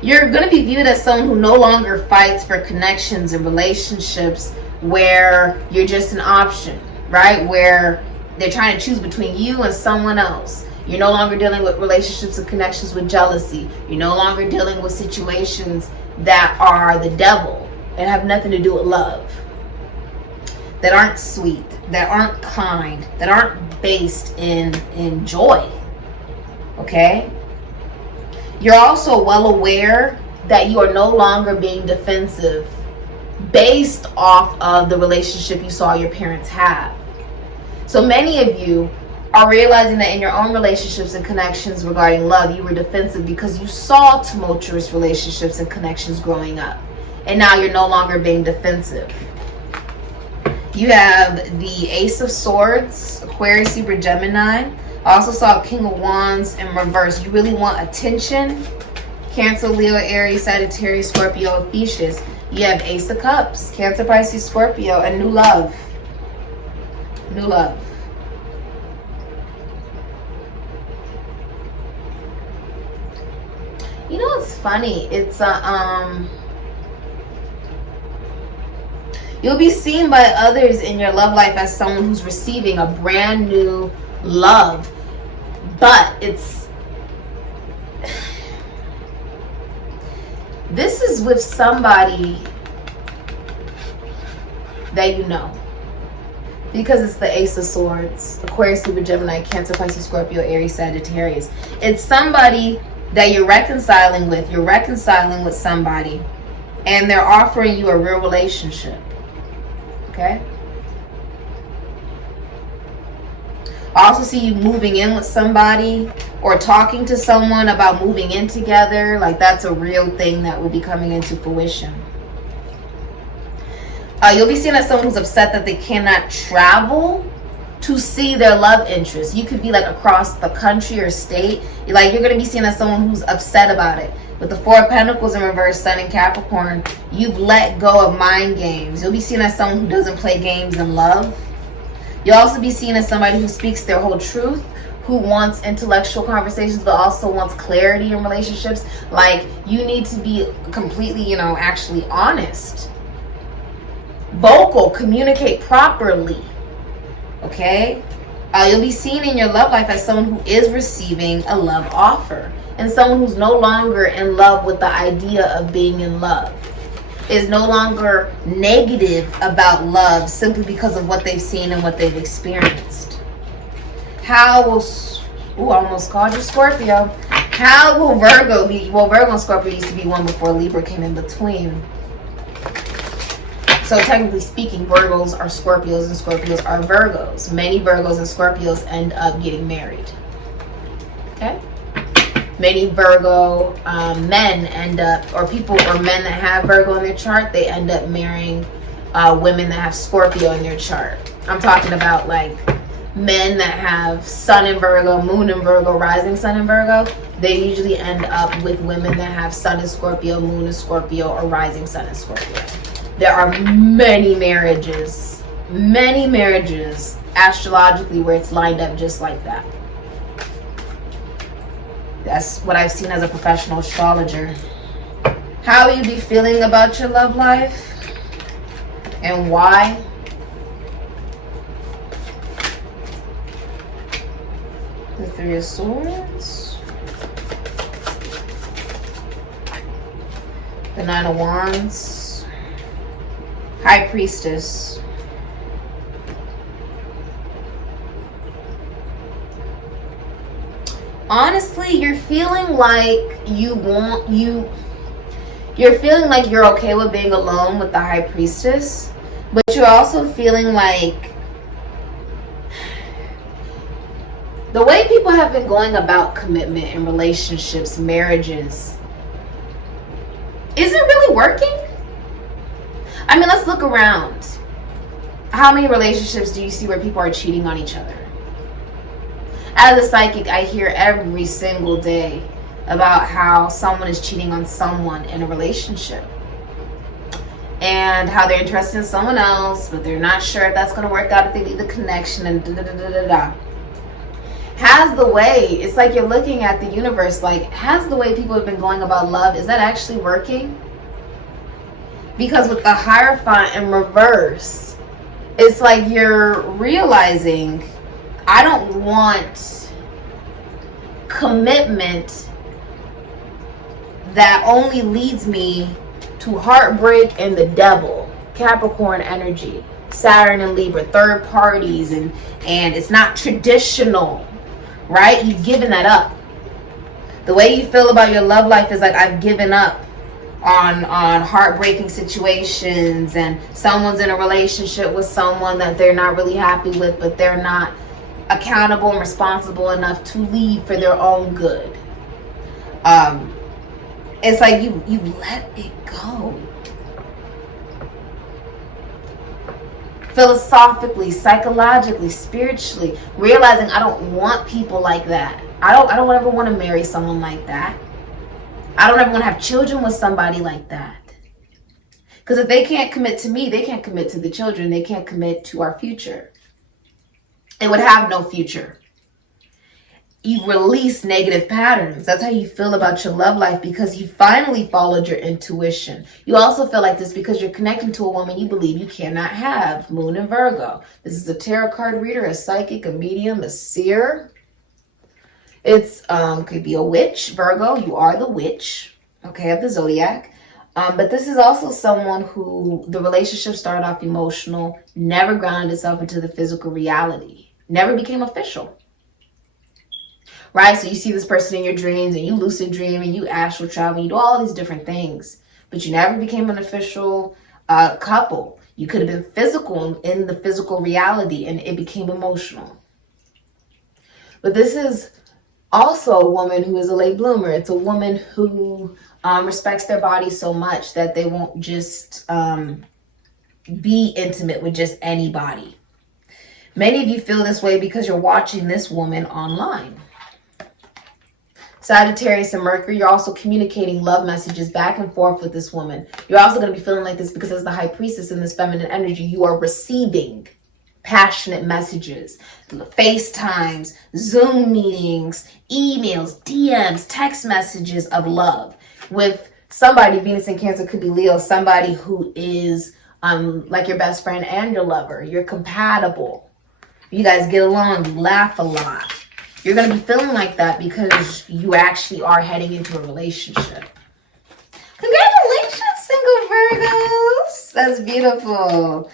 you're going to be viewed as someone who no longer fights for connections and relationships where you're just an option, right? Where they're trying to choose between you and someone else. You're no longer dealing with relationships and connections with jealousy. You're no longer dealing with situations that are the devil and have nothing to do with love. That aren't sweet, that aren't kind, that aren't based in joy. Okay? You're also well aware that you are no longer being defensive based off of the relationship you saw your parents have. So many of you are realizing that in your own relationships and connections regarding love, you were defensive because you saw tumultuous relationships and connections growing up. And now you're no longer being defensive. You have the Ace of Swords, Aquarius, Libra, Gemini. I also saw King of Wands in reverse. You really want attention. Cancer, Leo, Aries, Sagittarius, Scorpio, Theseus. You have Ace of Cups, Cancer, Pisces, Scorpio, and new love. New love. You know what's funny? It's you'll be seen by others in your love life as someone who's receiving a brand new love, but this is with somebody that you know, because it's the Ace of Swords, Aquarius, Libra, Gemini, Cancer, Pisces, Scorpio, Aries, Sagittarius. It's somebody that you're reconciling with. You're reconciling with somebody and they're offering you a real relationship. Okay? I also see you moving in with somebody or talking to someone about moving in together. Like, that's a real thing that will be coming into fruition. You'll be seen as someone who's upset that they cannot travel to see their love interest. You could be like across the country or state. Like, you're going to be seen as someone who's upset about it. With the Four of Pentacles in reverse, Sun in Capricorn, you've let go of mind games. You'll be seen as someone who doesn't play games in love. You'll also be seen as somebody who speaks their whole truth, who wants intellectual conversations but also wants clarity in relationships. Like, you need to be completely, you know, actually honest, vocal, communicate properly. Okay? You'll be seen in your love life as someone who is receiving a love offer, and someone who's no longer in love with the idea of being in love, is no longer negative about love simply because of what they've seen and what they've experienced. How will, ooh, I almost called you Scorpio. How will Virgo be? Well, Virgo and Scorpio used to be one before Libra came in between. So technically speaking, Virgos are Scorpios and Scorpios are Virgos. Many Virgos and Scorpios end up getting married. Okay? Many Virgo men end up, or people or men that have Virgo in their chart, they end up marrying women that have Scorpio in their chart. I'm talking about like men that have Sun in Virgo, Moon in Virgo, Rising Sun in Virgo. They usually end up with women that have Sun in Scorpio, Moon in Scorpio, or Rising Sun in Scorpio. There are many marriages astrologically where it's lined up just like that. That's what I've seen as a professional astrologer. How will you be feeling about your love life and why? The Three of Swords, the Nine of Wands, High Priestess, honestly, you're feeling like you're feeling like you're okay with being alone with the High Priestess, but you're also feeling like the way people have been going about commitment in relationships, marriages, isn't really working. I mean, let's look around. How many relationships do you see where people are cheating on each other? As a psychic, I hear every single day about how someone is cheating on someone in a relationship, and how they're interested in someone else, but they're not sure if that's going to work out if they leave the connection, and da-da-da-da-da. Has the way, it's like you're looking at the universe like, has the way people have been going about love, is that actually working? Because with the Hierophant in reverse, it's like you're realizing, I don't want commitment that only leads me to heartbreak and the devil. Capricorn energy, Saturn and Libra, third parties, and it's not traditional, right? You've given that up. The way you feel about your love life is like, I've given up on heartbreaking situations, and someone's in a relationship with someone that they're not really happy with, but they're not accountable and responsible enough to leave for their own good. It's like you let it go. Philosophically, psychologically, spiritually, realizing I don't want people like that. I don't ever want to marry someone like that. I don't ever want to have children with somebody like that. Because if they can't commit to me, they can't commit to the children. They can't commit to our future. It would have no future. You've released negative patterns. That's how you feel about your love life, because you finally followed your intuition. You also feel like this because you're connecting to a woman you believe you cannot have. Moon in Virgo. This is a tarot card reader, a psychic, a medium, a seer. It's could be a witch. Virgo, you are the witch, okay, of the zodiac. But this is also someone who the relationship started off emotional, never grounded itself into the physical reality, never became official. Right? So you see this person in your dreams, and you lucid dream, and you astral travel, and you do all these different things, but you never became an official couple. You could have been physical in the physical reality, and it became emotional. But this is also a woman who is a late bloomer. It's a woman who respects their body so much that they won't just be intimate with just anybody. Many of you feel this way because you're watching this woman online. Sagittarius and Mercury, you're also communicating love messages back and forth with this woman. You're also going to be feeling like this because as the High Priestess in this feminine energy, you are receiving passionate messages, FaceTimes, Zoom meetings, emails, DMs, text messages of love with somebody. Venus in Cancer could be Leo, somebody who is like your best friend and your lover. You're compatible. You guys get along, you laugh a lot. You're going to be feeling like that because you actually are heading into a relationship. Congratulations, single Virgos. That's beautiful.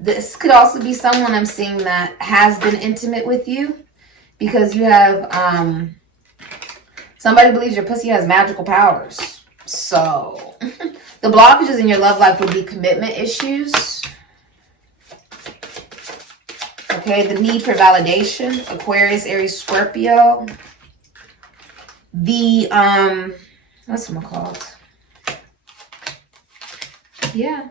This could also be someone I'm seeing that has been intimate with you, because you have somebody believes your pussy has magical powers. So the blockages in your love life would be commitment issues. Okay, the need for validation, Aquarius, Aries, Scorpio. The what's it called? Yeah.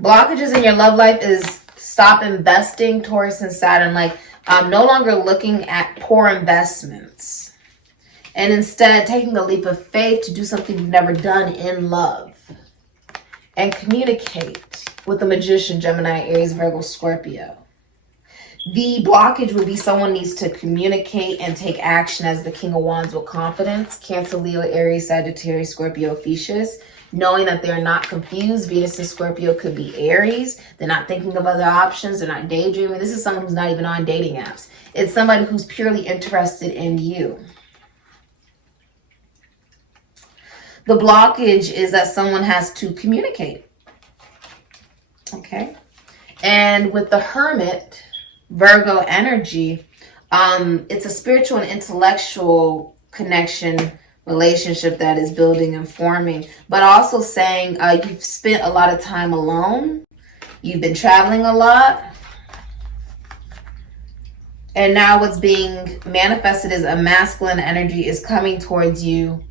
Blockages in your love life is stop investing, Taurus and Saturn. Like no longer looking at poor investments, and instead taking a leap of faith to do something you've never done in love. And communicate with the Magician, Gemini, Aries, Virgo, Scorpio. The blockage would be someone needs to communicate and take action as the King of Wands with confidence. Cancer, Leo, Aries, Sagittarius, Scorpio, Thesis. Knowing that they're not confused. Venus and Scorpio could be Aries. They're not thinking of other options. They're not daydreaming. This is someone who's not even on dating apps. It's somebody who's purely interested in you. The blockage is that someone has to communicate. Okay. And with the Hermit, Virgo energy, it's a spiritual and intellectual connection relationship that is building and forming, but also saying you've spent a lot of time alone. You've been traveling a lot. And now what's being manifested as a masculine energy is coming towards you,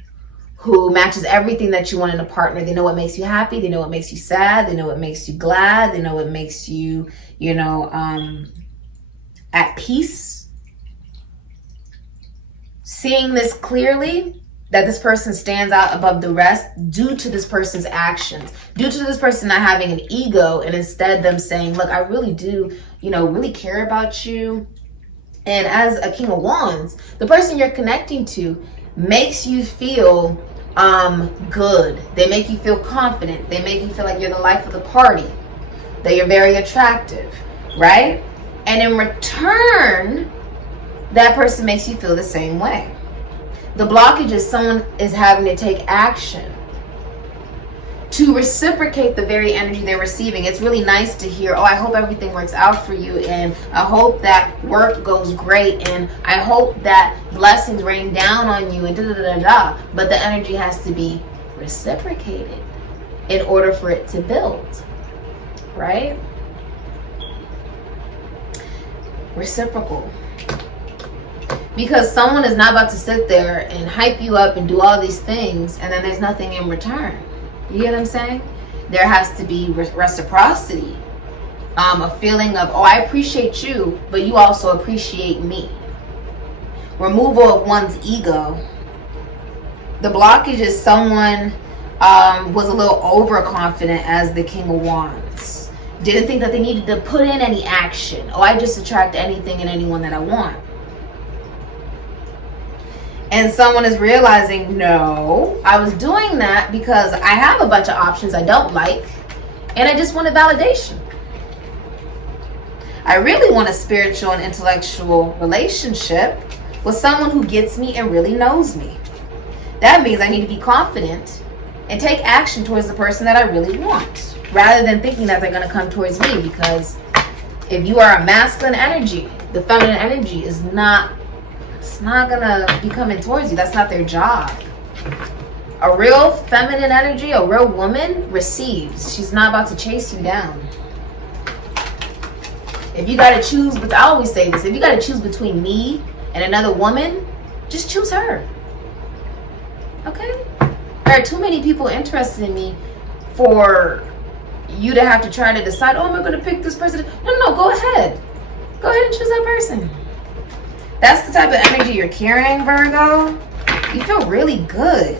who matches everything that you want in a partner. They know what makes you happy. They know what makes you sad. They know what makes you glad. They know what makes you, you know, at peace. Seeing this clearly, that this person stands out above the rest due to this person's actions, due to this person not having an ego, and instead them saying, look, I really do, you know, really care about you. And as a King of Wands, the person you're connecting to makes you feel good. They make you feel confident. They make you feel like you're the life of the party, that you're very attractive, right? And in return, that person makes you feel the same way. The blockage is someone is having to take action to reciprocate the very energy they're receiving. It's really nice to hear, oh, I hope everything works out for you, and I hope that work goes great, and I hope that blessings rain down on you, and da-da-da-da-da. But the energy has to be reciprocated in order for it to build, right? Reciprocal. Because someone is not about to sit there and hype you up and do all these things, and then there's nothing in return. You get what I'm saying? There has to be reciprocity. A feeling of, oh, I appreciate you, but you also appreciate me. Removal of one's ego. The blockage is someone was a little overconfident as the King of Wands. Didn't think that they needed to put in any action. Oh, I just attract anything and anyone that I want. And someone is realizing, no, I was doing that because I have a bunch of options I don't like, and I just wanted validation. I really want a spiritual and intellectual relationship with someone who gets me and really knows me. That means I need to be confident and take action towards the person that I really want, rather than thinking that they're going to come towards me. Because if you are a masculine energy, the feminine energy is not gonna be coming towards you. That's not their job. A real feminine energy, a real woman receives. She's not about to chase you down. If you gotta choose, but I always say this, if you gotta choose between me and another woman, just choose her. Okay? There are too many people interested in me for you to have to try to decide, oh, am I gonna pick this person? No, go ahead. Go ahead and choose that person. That's the type of energy you're carrying, Virgo. You feel really good.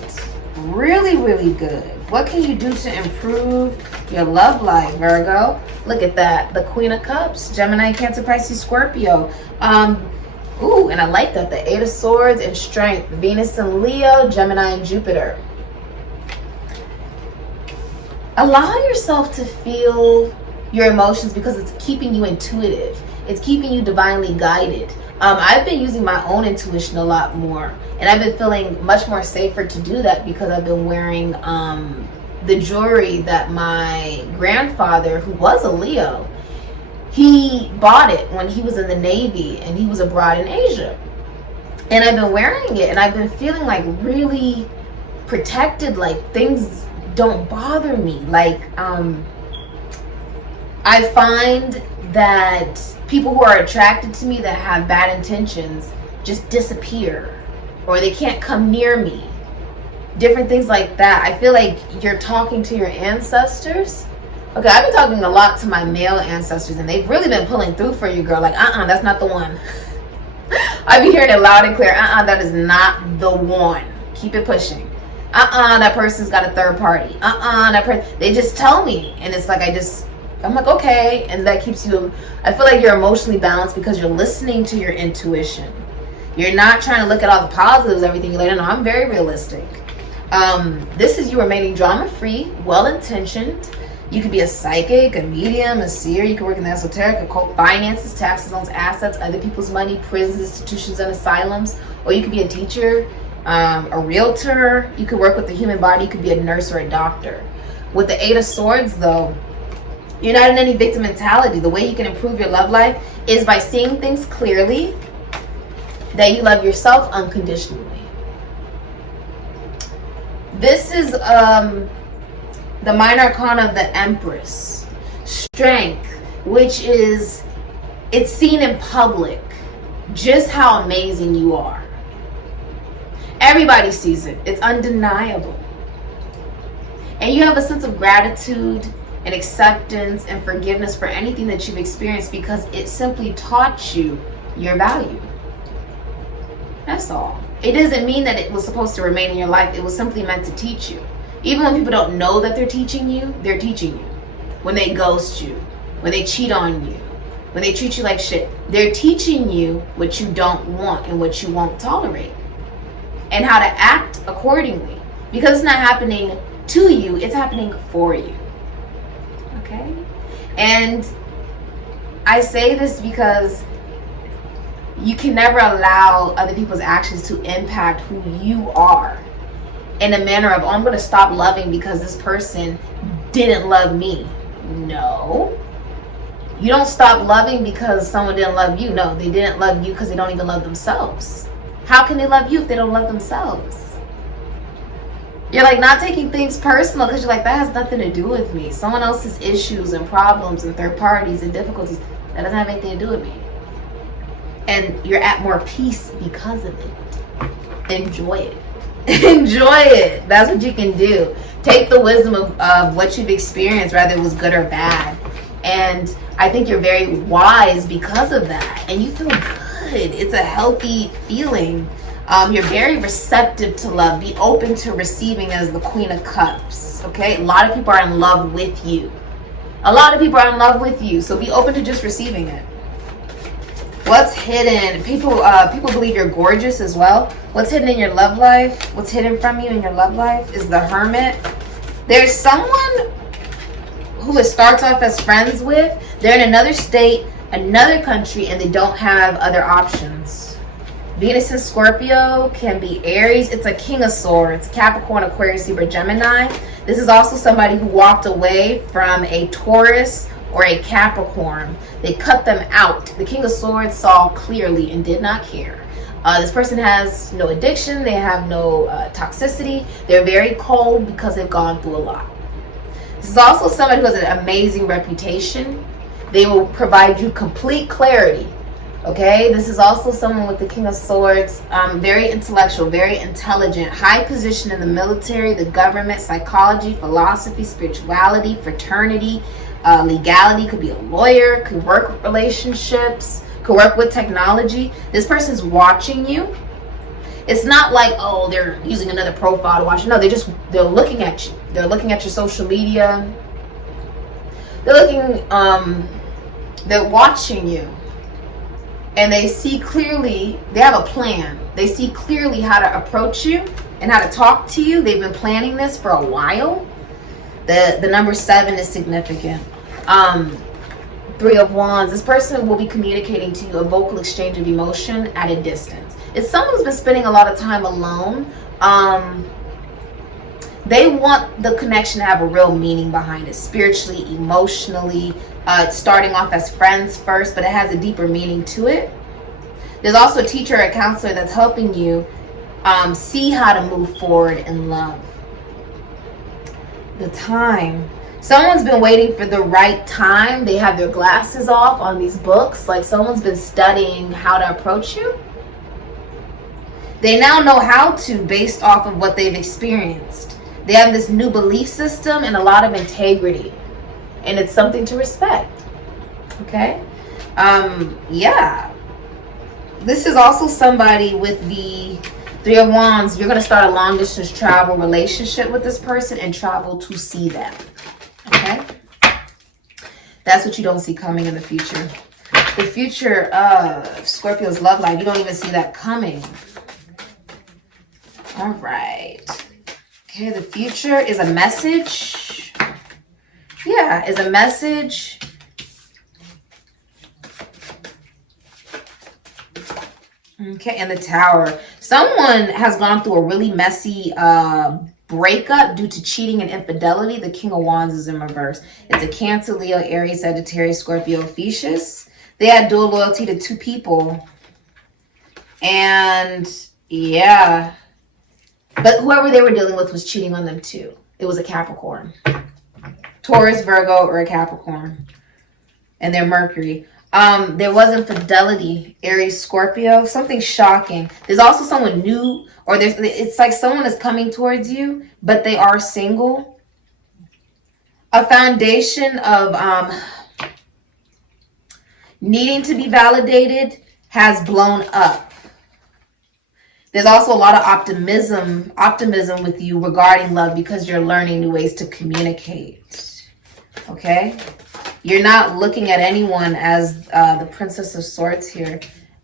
Really, really good. What can you do to improve your love life, Virgo? Look at that. The Queen of Cups. Gemini, Cancer, Pisces, Scorpio. Ooh, and I like that. The Eight of Swords and Strength. Venus and Leo, Gemini and Jupiter. Allow yourself to feel your emotions because it's keeping you intuitive. It's keeping you divinely guided. I've been using my own intuition a lot more. And I've been feeling much more safer to do that because I've been wearing the jewelry that my grandfather, who was a Leo, he bought it when he was in the Navy and he was abroad in Asia. And I've been wearing it and I've been feeling like really protected, like things don't bother me. Like I find that people who are attracted to me that have bad intentions just disappear, or they can't come near me. Different things like that. I feel like you're talking to your ancestors. Okay, I've been talking a lot to my male ancestors and they've really been pulling through for you, girl. Like, that's not the one. I be hearing it loud and clear. That is not the one. Keep it pushing. That person's got a third party. They just tell me. And it's like, I'm like, okay. And that keeps you, I feel like you're emotionally balanced because you're listening to your intuition. You're not trying to look at all the positives, everything. You're like, no, I'm very realistic. This is you remaining drama-free, well-intentioned. You could be a psychic, a medium, a seer. You could work in the esoteric, occult, finances, taxes, loans, assets, other people's money, prisons, institutions, and asylums. Or you could be a teacher, a realtor. You could work with the human body. You could be a nurse or a doctor. With the Eight of Swords, though, you're not in any victim mentality. The way you can improve your love life is by seeing things clearly, that you love yourself unconditionally. This is the minor arcana of the Empress. Strength, which is, it's seen in public just how amazing you are. Everybody sees it. It's undeniable. And you have a sense of gratitude and acceptance and forgiveness for anything that you've experienced because it simply taught you your value. That's all. It doesn't mean that it was supposed to remain in your life. It was simply meant to teach you. Even when people don't know that they're teaching you, they're teaching you. When they ghost you, when they cheat on you, when they treat you like shit, they're teaching you what you don't want and what you won't tolerate. And how to act accordingly. Because it's not happening to you, it's happening for you. Okay? And I say this because you can never allow other people's actions to impact who you are in a manner of, oh, I'm going to stop loving because this person didn't love me. No. You don't stop loving because someone didn't love you. No, they didn't love you because they don't even love themselves. How can they love you if they don't love themselves? You're like not taking things personal because you're like, that has nothing to do with me. Someone else's issues and problems and third parties and difficulties, that doesn't have anything to do with me. And you're at more peace because of it. Enjoy it. Enjoy it. That's what you can do. Take the wisdom of what you've experienced, whether it was good or bad. And I think you're very wise because of that. And you feel good. It's a healthy feeling. You're very receptive to love. Be open to receiving as the Queen of Cups. Okay? A lot of people are in love with you. A lot of people are in love with you. So be open to just receiving it. What's hidden? People believe you're gorgeous as well. What's hidden in your love life? What's hidden from you in your love life is the Hermit. There's someone who it starts off as friends with. They're in another state, another country, and they don't have other options. Venus in Scorpio can be Aries. It's a King of Swords. Capricorn, Aquarius, Libra, Gemini. This is also somebody who walked away from a Taurus or a Capricorn. They cut them out. The King of Swords saw clearly and did not care. This person has no addiction. They have no toxicity. They're very cold because they've gone through a lot. This is also somebody who has an amazing reputation. They will provide you complete clarity. Okay, this is also someone with the King of Swords, very intellectual, very intelligent, high position in the military, the government, psychology, philosophy, spirituality, fraternity, legality. Could be a lawyer, could work with relationships, could work with technology. This person's watching you. It's not like, oh, they're using another profile to watch you. No, they're looking at you. They're looking at your social media. They're looking, they're watching you. And they see clearly, they have a plan. They see clearly how to approach you and how to talk to you. They've been planning this for a while. The number 7 is significant. 3 of Wands. This person will be communicating to you a vocal exchange of emotion at a distance. It's someone who's been spending a lot of time alone. They want the connection to have a real meaning behind it, spiritually, emotionally. It's starting off as friends first, but it has a deeper meaning to it. There's also a teacher or a counselor that's helping you see how to move forward in love. The time. Someone's been waiting for the right time. They have their glasses off on these books. Like someone's been studying how to approach you. They now know how to based off of what they've experienced. They have this new belief system and a lot of integrity. And it's something to respect. Okay? Yeah. This is also somebody with the 3 of Wands. You're going to start a long distance travel relationship with this person and travel to see them. Okay? That's what you don't see coming in the future. The future of Scorpio's love life, you don't even see that coming. All right. Okay, the future is a message. Yeah, is a message. Okay, and the Tower. Someone has gone through a really messy breakup due to cheating and infidelity. The King of Wands is in reverse. It's a Cancer, Leo, Aries, Sagittarius, Scorpio, Pisces. They had dual loyalty to 2 people. And yeah. But whoever they were dealing with was cheating on them too. It was a Capricorn. Taurus, Virgo, or a Capricorn. And they're Mercury. There was infidelity, Aries, Scorpio, something shocking. There's also someone new, or it's like someone is coming towards you, but they are single. A foundation of needing to be validated has blown up. There's also a lot of optimism with you regarding love because you're learning new ways to communicate. Okay? You're not looking at anyone as the Princess of Swords here.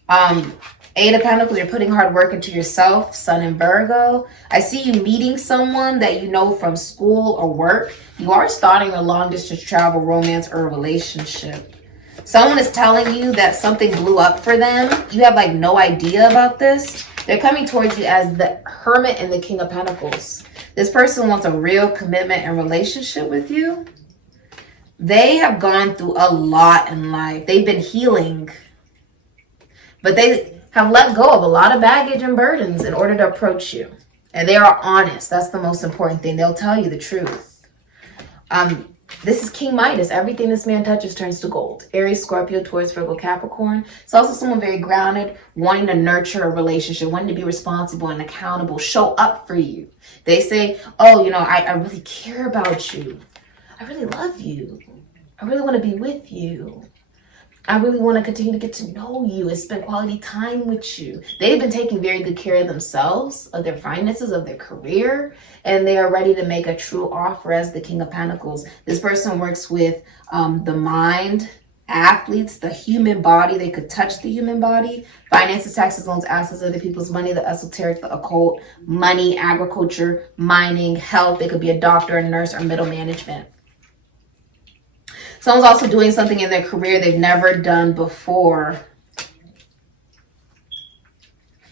8 of Pentacles, you're putting hard work into yourself, Sun in Virgo. I see you meeting someone that you know from school or work. You are starting a long distance travel, romance, or a relationship. Someone is telling you that something blew up for them. You have like no idea about this. They're coming towards you as the Hermit and the King of Pentacles. This person wants a real commitment and relationship with you. They have gone through a lot in life. They've been healing. But they have let go of a lot of baggage and burdens in order to approach you. And they are honest. That's the most important thing. They'll tell you the truth. This is King Midas. Everything this man touches turns to gold. Aries, Scorpio, Taurus, Virgo, Capricorn. It's also someone very grounded, wanting to nurture a relationship, wanting to be responsible and accountable, show up for you. They say, oh, you know, I really care about you. I really love you. I really want to be with you. I really want to continue to get to know you and spend quality time with you. They've been taking very good care of themselves, of their finances, of their career, and they are ready to make a true offer as the King of Pentacles. This person works with the mind, athletes, the human body. They could touch the human body. Finances, taxes, loans, assets, other people's money, the esoteric, the occult, money, agriculture, mining, health. They could be a doctor, a nurse, or middle management. Someone's also doing something in their career they've never done before.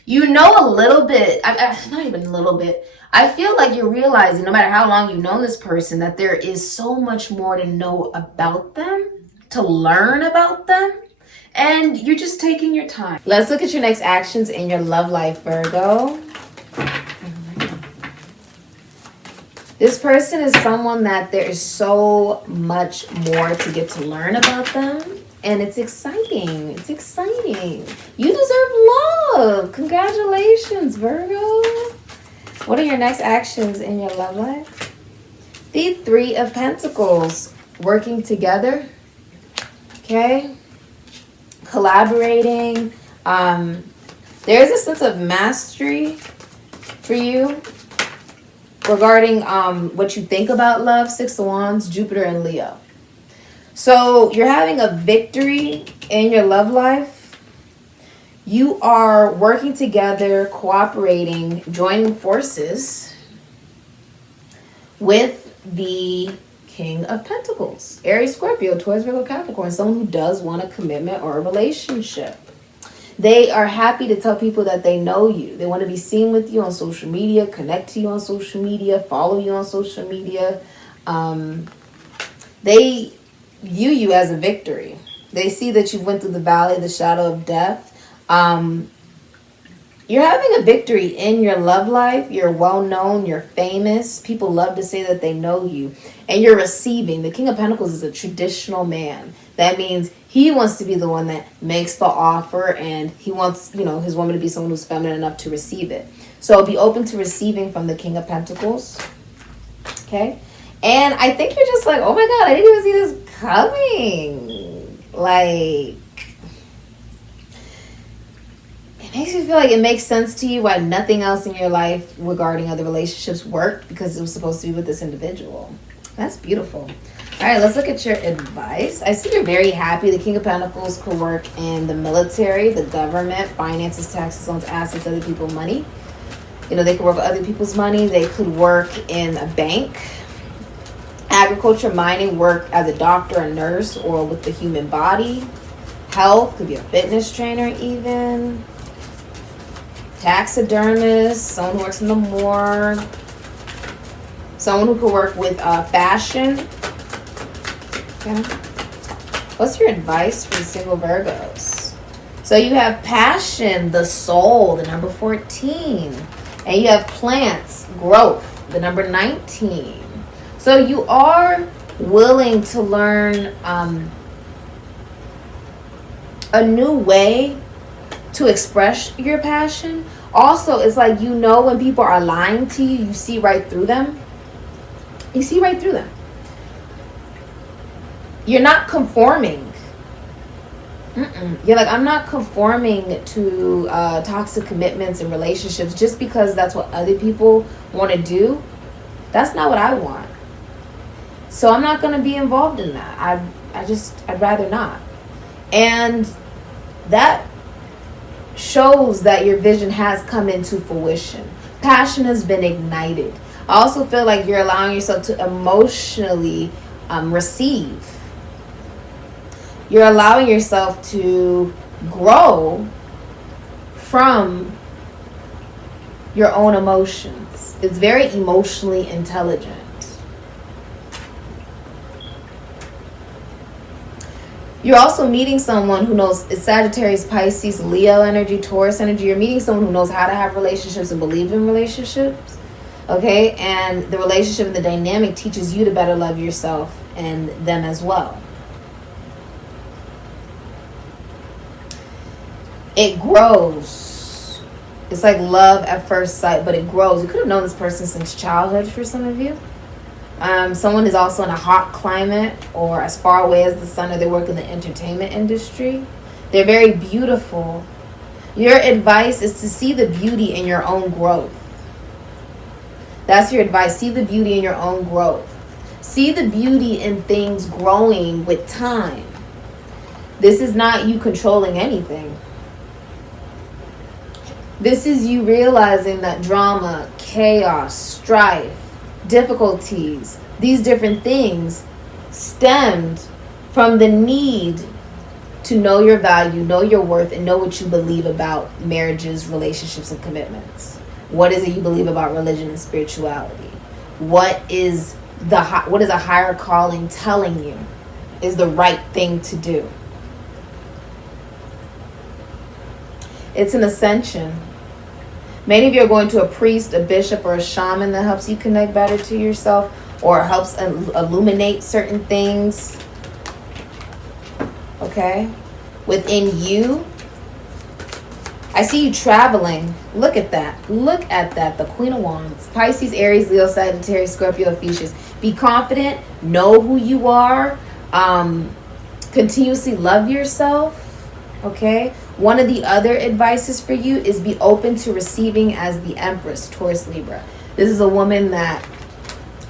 You know a little bit, not even a little bit. I feel like you're realizing, no matter how long you've known this person, that there is so much more to know about them, to learn about them, and you're just taking your time. Let's look at your next actions in your love life, Virgo. This person is someone that there is so much more to get to learn about them. And it's exciting. It's exciting. You deserve love. Congratulations, Virgo. What are your next actions in your love life? The 3 of Pentacles. Working together. Okay. Collaborating. There's a sense of mastery for you regarding what you think about love. 6 of Wands, Jupiter and Leo. So you're having a victory in your love life. You are working together, cooperating, joining forces with the King of Pentacles. Aries, Scorpio, Taurus, Virgo, Capricorn. Someone who does want a commitment or a relationship. They are happy to tell people that they know you. They want to be seen with you on social media, connect to you on social media, follow you on social media. They view you as a victory. They see that you went through the valley, the shadow of death. You're having a victory in your love life. You're well known. You're famous. People love to say that they know you. And you're receiving. The King of Pentacles is a traditional man. That means he wants to be the one that makes the offer, and he wants, you know, his woman to be someone who's feminine enough to receive it. So be open to receiving from the King of Pentacles. Okay? And I think you're just like, oh my God, I didn't even see this coming. Like, it makes you feel like it makes sense to you why nothing else in your life regarding other relationships worked, because it was supposed to be with this individual. That's beautiful. All right, let's look at your advice. I see you're very happy. The King of Pentacles could work in the military, the government, finances, taxes, loans, assets, other people's money. You know, they could work with other people's money. They could work in a bank, agriculture, mining, work as a doctor, a nurse, or with the human body. Health, could be a fitness trainer even. Taxidermist, someone who works in the morgue. Someone who could work with fashion. Okay. What's your advice for single Virgos? So you have passion, the soul, the number 14. And you have plants, growth, the number 19. So you are willing to learn a new way to express your passion. Also, it's like, you know, when people are lying to you, you see right through them. You see right through them. You're not conforming. You're like, I'm not conforming to toxic commitments and relationships just because that's what other people want to do. That's not what I want. So I'm not going to be involved in that. I'd rather not. And that shows that your vision has come into fruition. Passion has been ignited. I also feel like you're allowing yourself to emotionally receive. You're allowing yourself to grow from your own emotions. It's very emotionally intelligent. You're also meeting someone who knows, it's Sagittarius, Pisces, Leo energy, Taurus energy. You're meeting someone who knows how to have relationships and believe in relationships. Okay? And the relationship and the dynamic teaches you to better love yourself and them as well. It grows. It's like love at first sight, but it grows. You could have known this person since childhood for some of you. Someone is also in a hot climate or as far away as the sun, or they work in the entertainment industry. They're very beautiful. Your advice is to see the beauty in your own growth. That's your advice. See the beauty in your own growth. See the beauty in things growing with time. This is not you controlling anything. This is you realizing that drama, chaos, strife, difficulties, these different things stemmed from the need to know your value, know your worth, and know what you believe about marriages, relationships, and commitments. What is it you believe about religion and spirituality? What is a higher calling telling you is the right thing to do? It's an ascension. Many of you are going to a priest, a bishop, or a shaman that helps you connect better to yourself or helps illuminate certain things, okay, within you. I see you traveling. Look at that. Look at that. The Queen of Wands. Pisces, Aries, Leo, Sagittarius, Scorpio, Ephesians. Be confident. Know who you are. Continuously love yourself. Okay. One of the other advices for you is be open to receiving as the Empress, Taurus, Libra. This is a woman that,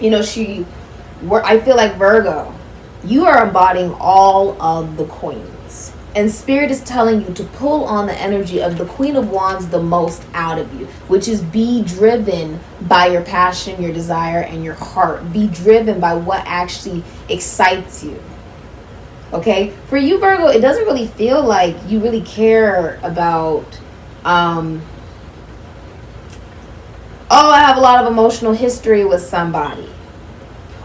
you know, I feel like Virgo. You are embodying all of the queens. And Spirit is telling you to pull on the energy of the Queen of Wands the most out of you, which is be driven by your passion, your desire, and your heart. Be driven by what actually excites you. Okay? For you, Virgo, it doesn't really feel like you really care about, oh, I have a lot of emotional history with somebody.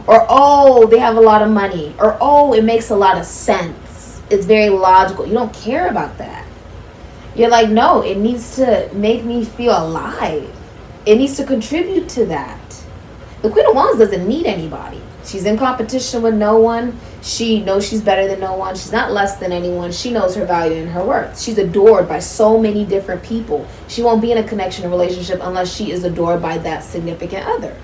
Or, oh, they have a lot of money. Or, oh, it makes a lot of sense. It's very logical. You don't care about that. You're like, no, it needs to make me feel alive. It needs to contribute to that. The Queen of Wands doesn't need anybody. She's in competition with no one. She knows she's better than no one. She's not less than anyone. She knows her value and her worth. She's adored by so many different people. She won't be in a connection or relationship unless she is adored by that significant other.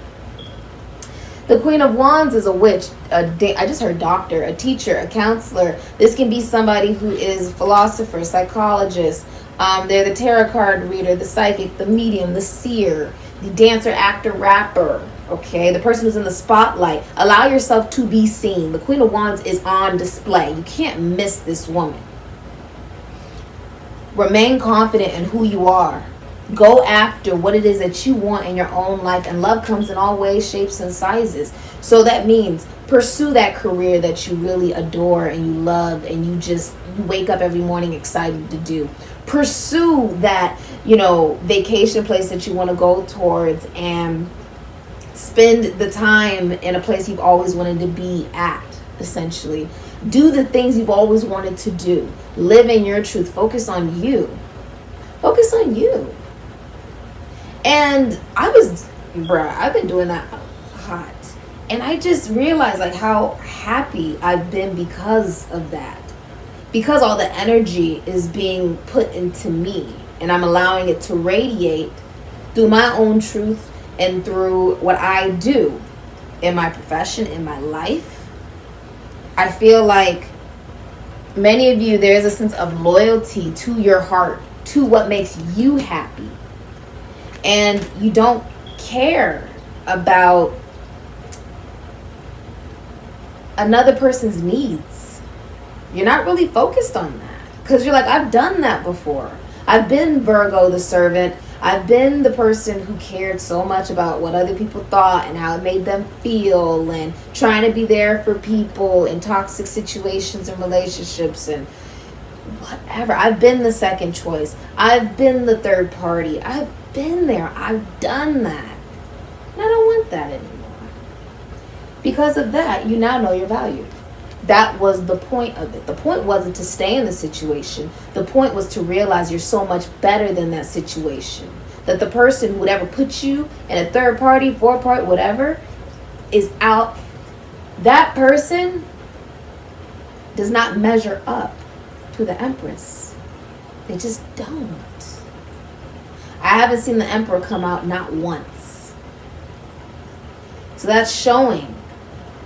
The Queen of Wands is a witch, I just heard doctor, a teacher, a counselor. This can be somebody who is a philosopher, psychologist. They're the tarot card reader, the psychic, the medium, the seer, the dancer, actor, rapper. Okay, the person who's in the spotlight. Allow yourself to be seen. The Queen of Wands is on display. You can't miss this woman. Remain confident in who you are. Go after what it is that you want in your own life, and love comes in all ways, shapes, and sizes. So that means pursue that career that you really adore and you love, and you wake up every morning excited to do. Pursue that, vacation place that you want to go towards, and spend the time in a place you've always wanted to be at, essentially. Do the things you've always wanted to do. Live in your truth. Focus on you. Focus on you. And I've been doing that a lot. And I just realized like how happy I've been because of that. Because all the energy is being put into me, and I'm allowing it to radiate through my own truth and through what I do in my profession, in my life. I feel like many of you, there's a sense of loyalty to your heart, to what makes you happy. And you don't care about another person's needs. You're not really focused on that. Because you're like, I've done that before. I've been Virgo the servant. I've been the person who cared so much about what other people thought and how it made them feel, and trying to be there for people in toxic situations and relationships and whatever. I've been the second choice. I've been the third party. I've been there. I've done that. And I don't want that anymore. Because of that, you now know your value. That was the point of it. The point wasn't to stay in the situation. The point was to realize you're so much better than that situation. That the person who would ever put you in a third party, fourth party, whatever, is out. That person does not measure up to the Empress. They just don't. I haven't seen the Emperor come out not once. So that's showing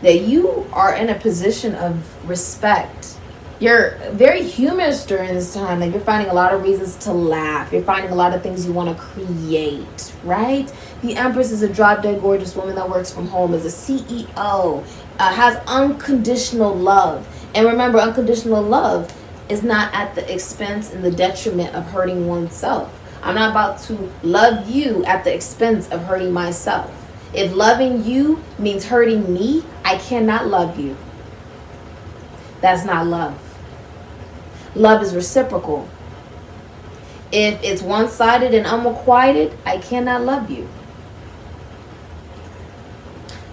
that you are in a position of respect. You're very humorous during this time. Like, you're finding a lot of reasons to laugh. You're finding a lot of things you want to create, right? The Empress is a drop-dead gorgeous woman that works from home, is a CEO, has unconditional love. And remember, unconditional love is not at the expense and the detriment of hurting oneself. I'm not about to love you at the expense of hurting myself. If loving you means hurting me, I cannot love you. That's not love. Love is reciprocal. If it's one-sided and unrequited, I cannot love you.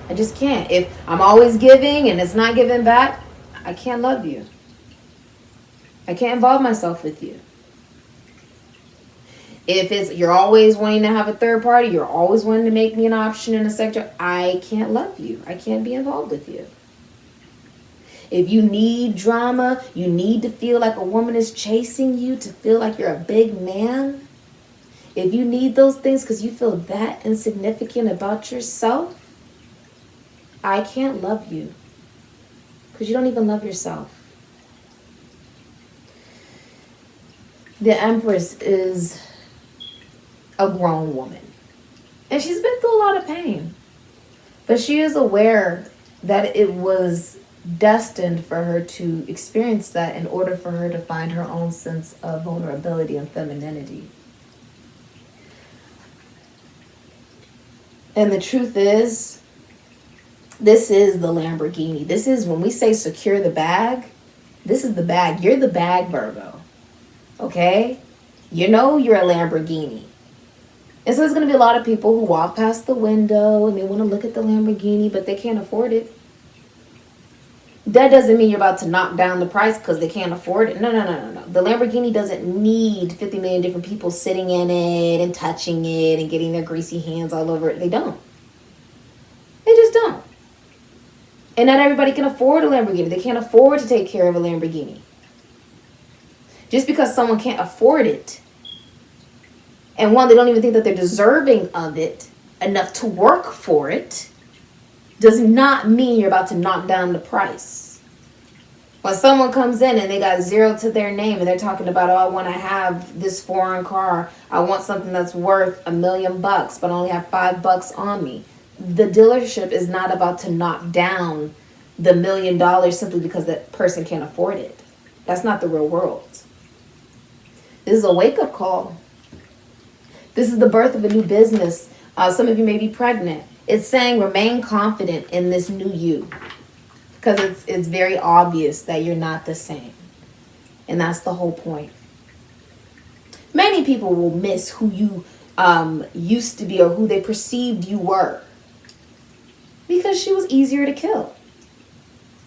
I just can't. If I'm always giving and it's not giving back, I can't love you. I can't involve myself with you. If it's you're always wanting to have a third party, you're always wanting to make me an option in a sector, I can't love you. I can't be involved with you. If you need drama, you need to feel like a woman is chasing you, to feel like you're a big man. If you need those things because you feel that insignificant about yourself, I can't love you. Because you don't even love yourself. The Empress is a grown woman. And she's been through a lot of pain. But she is aware that it was destined for her to experience that in order for her to find her own sense of vulnerability and femininity. And the truth is, this is the Lamborghini. This is, when we say secure the bag, this is the bag. You're the bag, Virgo. Okay? You know you're a Lamborghini. And so there's going to be a lot of people who walk past the window and they want to look at the Lamborghini, but they can't afford it. That doesn't mean you're about to knock down the price because they can't afford it. No. The Lamborghini doesn't need 50 million different people sitting in it and touching it and getting their greasy hands all over it. They don't. They just don't. And not everybody can afford a Lamborghini. They can't afford to take care of a Lamborghini. Just because someone can't afford it, and one, they don't even think that they're deserving of it enough to work for it, does not mean you're about to knock down the price. When someone comes in and they got zero to their name and they're talking about, oh, I want to have this foreign car. I want something that's worth $1 million, but I only have $5 on me. The dealership is not about to knock down the $1 million simply because that person can't afford it. That's not the real world. This is a wake-up call. This is the birth of a new business. Some of you may be pregnant. It's saying remain confident in this new you. Because it's very obvious that you're not the same. And that's the whole point. Many people will miss who you used to be or who they perceived you were. Because she was easier to kill.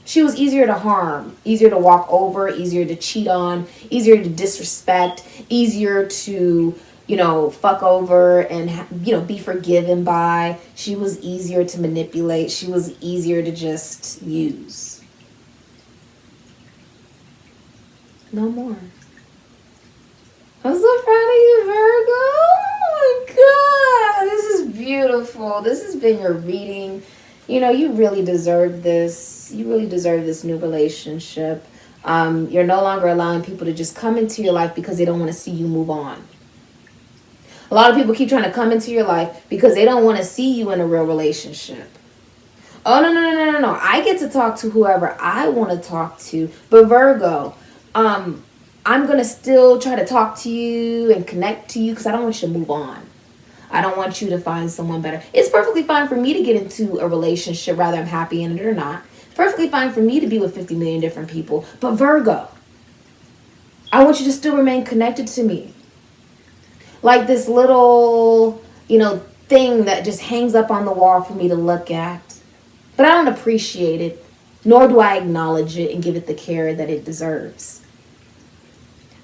She was easier to harm, easier to walk over, easier to cheat on, easier to disrespect, easier to, fuck over and, be forgiven by. She was easier to manipulate. She was easier to just use. No more. I'm so proud of you, Virgo. Oh my God. This is beautiful. This has been your reading. You really deserve this. You really deserve this new relationship. You're no longer allowing people to just come into your life because they don't want to see you move on. A lot of people keep trying to come into your life because they don't want to see you in a real relationship. Oh, no. I get to talk to whoever I want to talk to. But Virgo, I'm going to still try to talk to you and connect to you because I don't want you to move on. I don't want you to find someone better. It's perfectly fine for me to get into a relationship, whether I'm happy in it or not. It's perfectly fine for me to be with 50 million different people. But Virgo, I want you to still remain connected to me. Like this little, thing that just hangs up on the wall for me to look at. But I don't appreciate it, nor do I acknowledge it and give it the care that it deserves.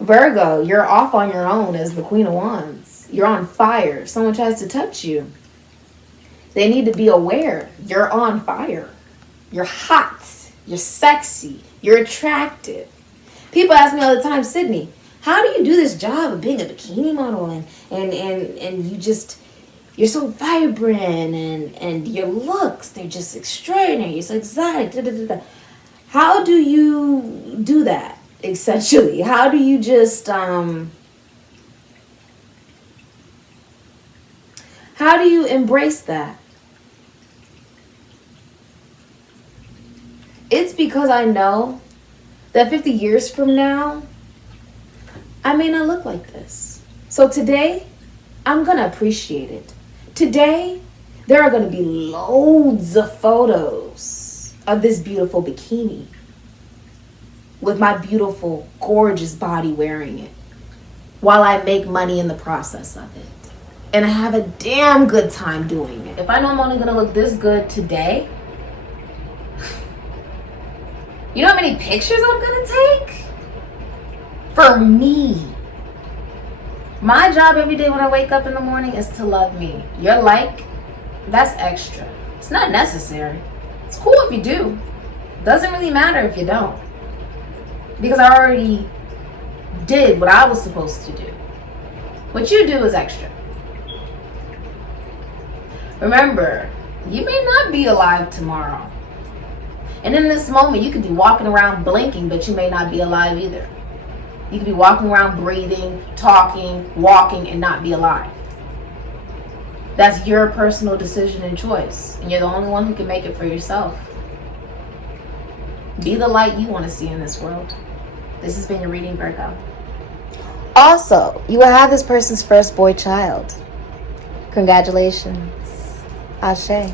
Virgo, you're off on your own as the Queen of Wands. You're on fire. If someone tries to touch you, they need to be aware you're on fire. You're hot. You're sexy. You're attractive. People ask me all the time, Sydney, how do you do this job of being a bikini model and you're so vibrant and your looks, they're just extraordinary. You're so exotic. Da, da, da, da. How do you do that, essentially? How do you just, how do you embrace that? It's because I know that 50 years from now, I may not look like this. So today, I'm going to appreciate it. Today, there are going to be loads of photos of this beautiful bikini with my beautiful, gorgeous body wearing it while I make money in the process of it. And I have a damn good time doing it. If I know I'm only going to look this good today, you know how many pictures I'm going to take? For me. My job every day when I wake up in the morning is to love me. Your like, that's extra. It's not necessary. It's cool if you do. Doesn't really matter if you don't. Because I already did what I was supposed to do. What you do is extra. Remember, you may not be alive tomorrow. And in this moment, you could be walking around blinking, but you may not be alive either. You could be walking around breathing, talking, walking, and not be alive. That's your personal decision and choice. And you're the only one who can make it for yourself. Be the light you want to see in this world. This has been your reading, Virgo. Also, you will have this person's first boy child. Congratulations. Ashe.